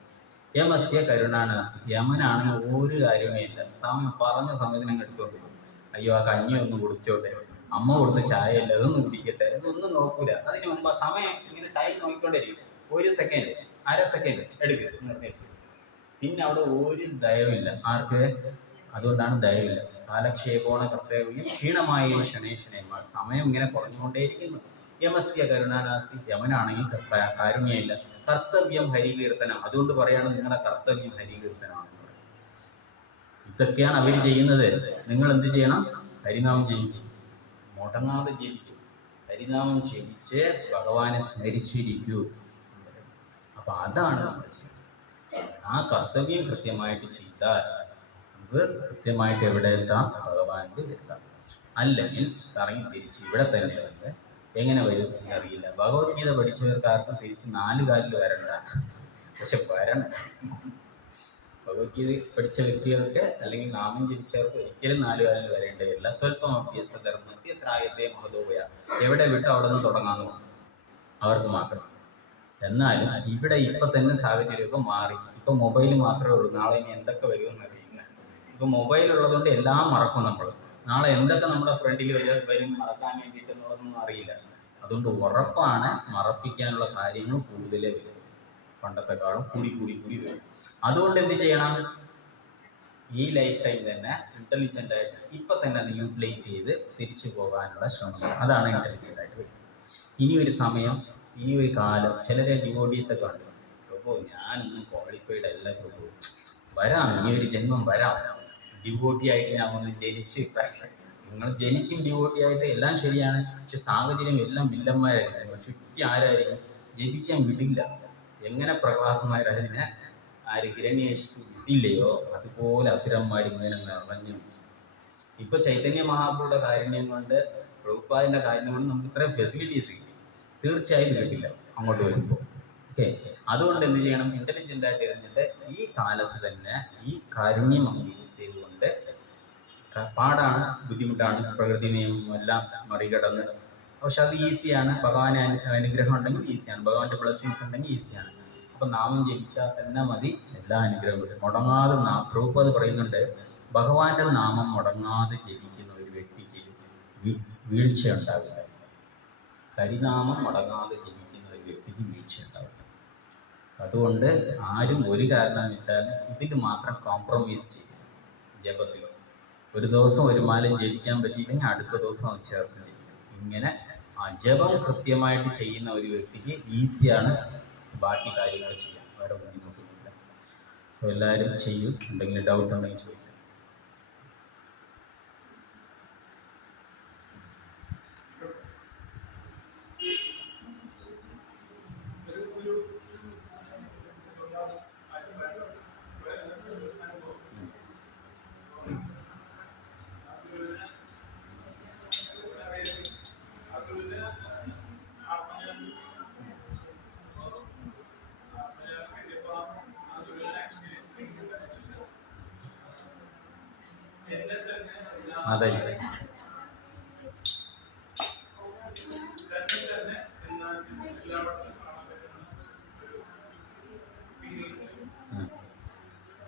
യമസ്യ കരുണാനാസ്തി, യമനാണെങ്കിൽ ഒരു കാര്യമേ ഇല്ല, സമയം പറഞ്ഞ സമയത്തിന് അങ്ങ് എടുത്തോണ്ട് പോകും. അയ്യോ ആ കഞ്ഞി ഒന്ന് കുടിച്ചോട്ടെ, അമ്മ കൊടുത്ത ചായ ഇല്ല അതൊന്ന് കുടിക്കട്ടെ, ഇതൊന്നും നോക്കൂല. അതിന് മുമ്പ് സമയം ഇങ്ങനെ ടൈം നോക്കിക്കൊണ്ടിരിക്കും, 1 സെക്കൻഡ് 1/2 സെക്കൻഡ് എടുക്കുക, പിന്നെ അവിടെ ഒരു ദയവില്ല. ആർക്ക്? അതുകൊണ്ടാണ് ദയവില്ല. കാലക്ഷേപോണ കർത്തവ്യം ക്ഷീണമായ ക്ഷണേന്മാർ, സമയം ഇങ്ങനെ കുറഞ്ഞുകൊണ്ടേയിരിക്കുന്നു. യമസ്യ കരുണാനാസ്തി, യമനാണെങ്കിൽ കാരുണ്യമില്ല. കർത്തവ്യം ഹരികീർത്തനം, അതുകൊണ്ട് പറയാണ് നിങ്ങളുടെ കർത്തവ്യം ഹരികീർത്തനമാണെന്ന് പറയും. ഇതൊക്കെയാണ് അവർ ചെയ്യുന്നത്. നിങ്ങൾ എന്ത് ചെയ്യണം? ഹരിനാമം ജപിക്കും, മുടങ്ങാതെ ജപിക്കും, ഹരിനാമം ജപിച്ച് ഭഗവാനെ സ്മരിച്ചിരിക്കൂ. അപ്പൊ അതാണ് നമ്മൾ ചെയ്യുന്നത്. ആ കർത്തവ്യം കൃത്യമായിട്ട് ചെയ്താൽ നമുക്ക് കൃത്യമായിട്ട് എവിടെ എത്താം? ഭഗവാന്റെ എത്താം. അല്ലെങ്കിൽ കറങ്ങി തിരിച്ച് ഇവിടെ തന്നെ വന്ന് എങ്ങനെ വരും എന്നറിയില്ല. ഭഗവത്ഗീത പഠിച്ചവർക്കാർക്കും തിരിച്ച് 4 കാലിൽ വരണ്ട, പക്ഷെ വരണം. ഭഗവത്ഗീത പഠിച്ച വ്യക്തികൾക്ക് അല്ലെങ്കിൽ നാമം ജപിച്ചവർക്ക് ഒരിക്കലും 4 കാലിൽ വരേണ്ടി വരില്ല. സ്വല്പം അഭ്യസ ധർമ്മസ്യ ത്രായത്തെ മഹതോപയ. എവിടെ വിട്ട് അവിടെ നിന്ന് തുടങ്ങാമെന്ന് പറഞ്ഞു അവർക്ക് മാത്രം. എന്നാലും ഇവിടെ ഇപ്പം തന്നെ സാഹചര്യമൊക്കെ മാറി. ഇപ്പം മൊബൈൽ മാത്രമേ ഉള്ളൂ. നാളെ ഇനി എന്തൊക്കെ വരുമെന്ന് അറിയില്ല. ഇപ്പം മൊബൈൽ ഉള്ളതുകൊണ്ട് എല്ലാം മറക്കും നമ്മൾ. നാളെ എന്തൊക്കെ നമ്മുടെ ഫ്രണ്ടിൽ വരും മറക്കാൻ വേണ്ടിയിട്ടെന്നുള്ളതൊന്നും അറിയില്ല. അതുകൊണ്ട് ഉറപ്പാണ് മറപ്പിക്കാനുള്ള കാര്യങ്ങൾ കൂടുതലേ വരും. പണ്ടത്തെക്കാളും കൂടി വരും. അതുകൊണ്ട് എന്ത് ചെയ്യണം? ഈ ലൈഫ് ടൈം തന്നെ ഇൻ്റലിജൻ്റ് ആയിട്ട് ഇപ്പം തന്നെ അത് യൂട്ടിലൈസ് ചെയ്ത് തിരിച്ചു പോകാനുള്ള ശ്രമം. അതാണ് ഇൻ്റലിജൻ്റ് ആയിട്ട് വരുന്നത്. ഇനി ഒരു സമയം, ഇനി ഒരു കാലം. ചിലരെ ഡിവോട്ടീസൊക്കെ ഉണ്ട്. പ്രഭു ഞാനൊന്നും ക്വാളിഫൈഡ് അല്ല പ്രഭു, വരാം ഇനി ഒരു ജന്മം വരാം, ഡിവോട്ടി ആയിട്ട് ഞാൻ ഒന്ന് ജനിച്ച്. നിങ്ങൾ ജനിക്കും ഡിവോട്ടി ആയിട്ട്, എല്ലാം ശരിയാണ്. പക്ഷെ സാഹചര്യം എല്ലാം വില്ലന്മാരായിരിക്കും. ചുറ്റി ആരായിരിക്കും? ജപിക്കാൻ വിടില്ല. എങ്ങനെ പ്രഹ്ലാദന്മാരതിനെ ആര് ഹിരണ്യേശു വിട്ടില്ലയോ അതുപോലെ അസുരന്മാരിങ്ങനെ നിറഞ്ഞു. ഇപ്പൊ ചൈതന്യ മഹാപ്രഭുയുടെ കാരുണ്യം കൊണ്ട്, പ്രഭുപാദിന്റെ കാരുണ്യം കൊണ്ട് നമുക്ക് ഇത്രയും ഫെസിലിറ്റീസ് കിട്ടി. തീർച്ചയായും കിട്ടില്ല അങ്ങോട്ട് വരുമ്പോൾ. ഓക്കെ, അതുകൊണ്ട് എന്ത് ചെയ്യണം? ഇൻ്റലിജൻ്റ് ആയിട്ട് ഇരുന്നിട്ട് ഈ കാലത്ത് തന്നെ ഈ കാരുണ്യം അങ്ങ് യൂസ് ചെയ്തുകൊണ്ട്, പാടാണ്, ബുദ്ധിമുട്ടാണ്, പ്രകൃതി നിയമം എല്ലാം മറികടന്ന്. പക്ഷെ അത് ഈസിയാണ്. ഭഗവാന്റെ അനുഗ്രഹം ഉണ്ടെങ്കിൽ ഈസിയാണ്. ഭഗവാന്റെ ബ്ലെസ്സിങ്സ് ഉണ്ടെങ്കിൽ ഈസിയാണ്. അപ്പം നാമം ജപിച്ചാൽ തന്നെ മതി, എല്ലാ അനുഗ്രഹങ്ങളും മുടങ്ങാതെ. പ്രഭുപാദ് പറയുന്നുണ്ട്, ഭഗവാന്റെ നാമം മുടങ്ങാതെ ജപിക്കുന്ന ഒരു വ്യക്തിക്ക് വീഴ്ച ഉണ്ടാവില്ല. ഹരിനാമം മുടങ്ങാതെ ജപിക്കുന്ന ഒരു വ്യക്തിക്ക് വീഴ്ച ഉണ്ടാവില്ല. അതുകൊണ്ട് ആരും ഒരു കാരണം വെച്ചാൽ ഇതിൽ മാത്രം കോംപ്രമൈസ് ചെയ്യും. ജപത്തിൽ ഒരു ദിവസം ഒരു മാല ജപിക്കാൻ പറ്റിയില്ലെങ്കിൽ അടുത്ത ദിവസം അത് ചേർത്ത് ചെയ്യും. ഇങ്ങനെ ആ ജപം കൃത്യമായിട്ട് ചെയ്യുന്ന ഒരു വ്യക്തിക്ക് ഈസിയാണ് ബാക്കി കാര്യങ്ങൾ ചെയ്യാൻ. വേറെ ബുദ്ധിമുട്ടൊന്നുമില്ല. സോ എല്ലാവരും ചെയ്യും. എന്തെങ്കിലും ഡൗട്ട് ഉണ്ടെങ്കിൽ ചോദിക്കും. അതെ.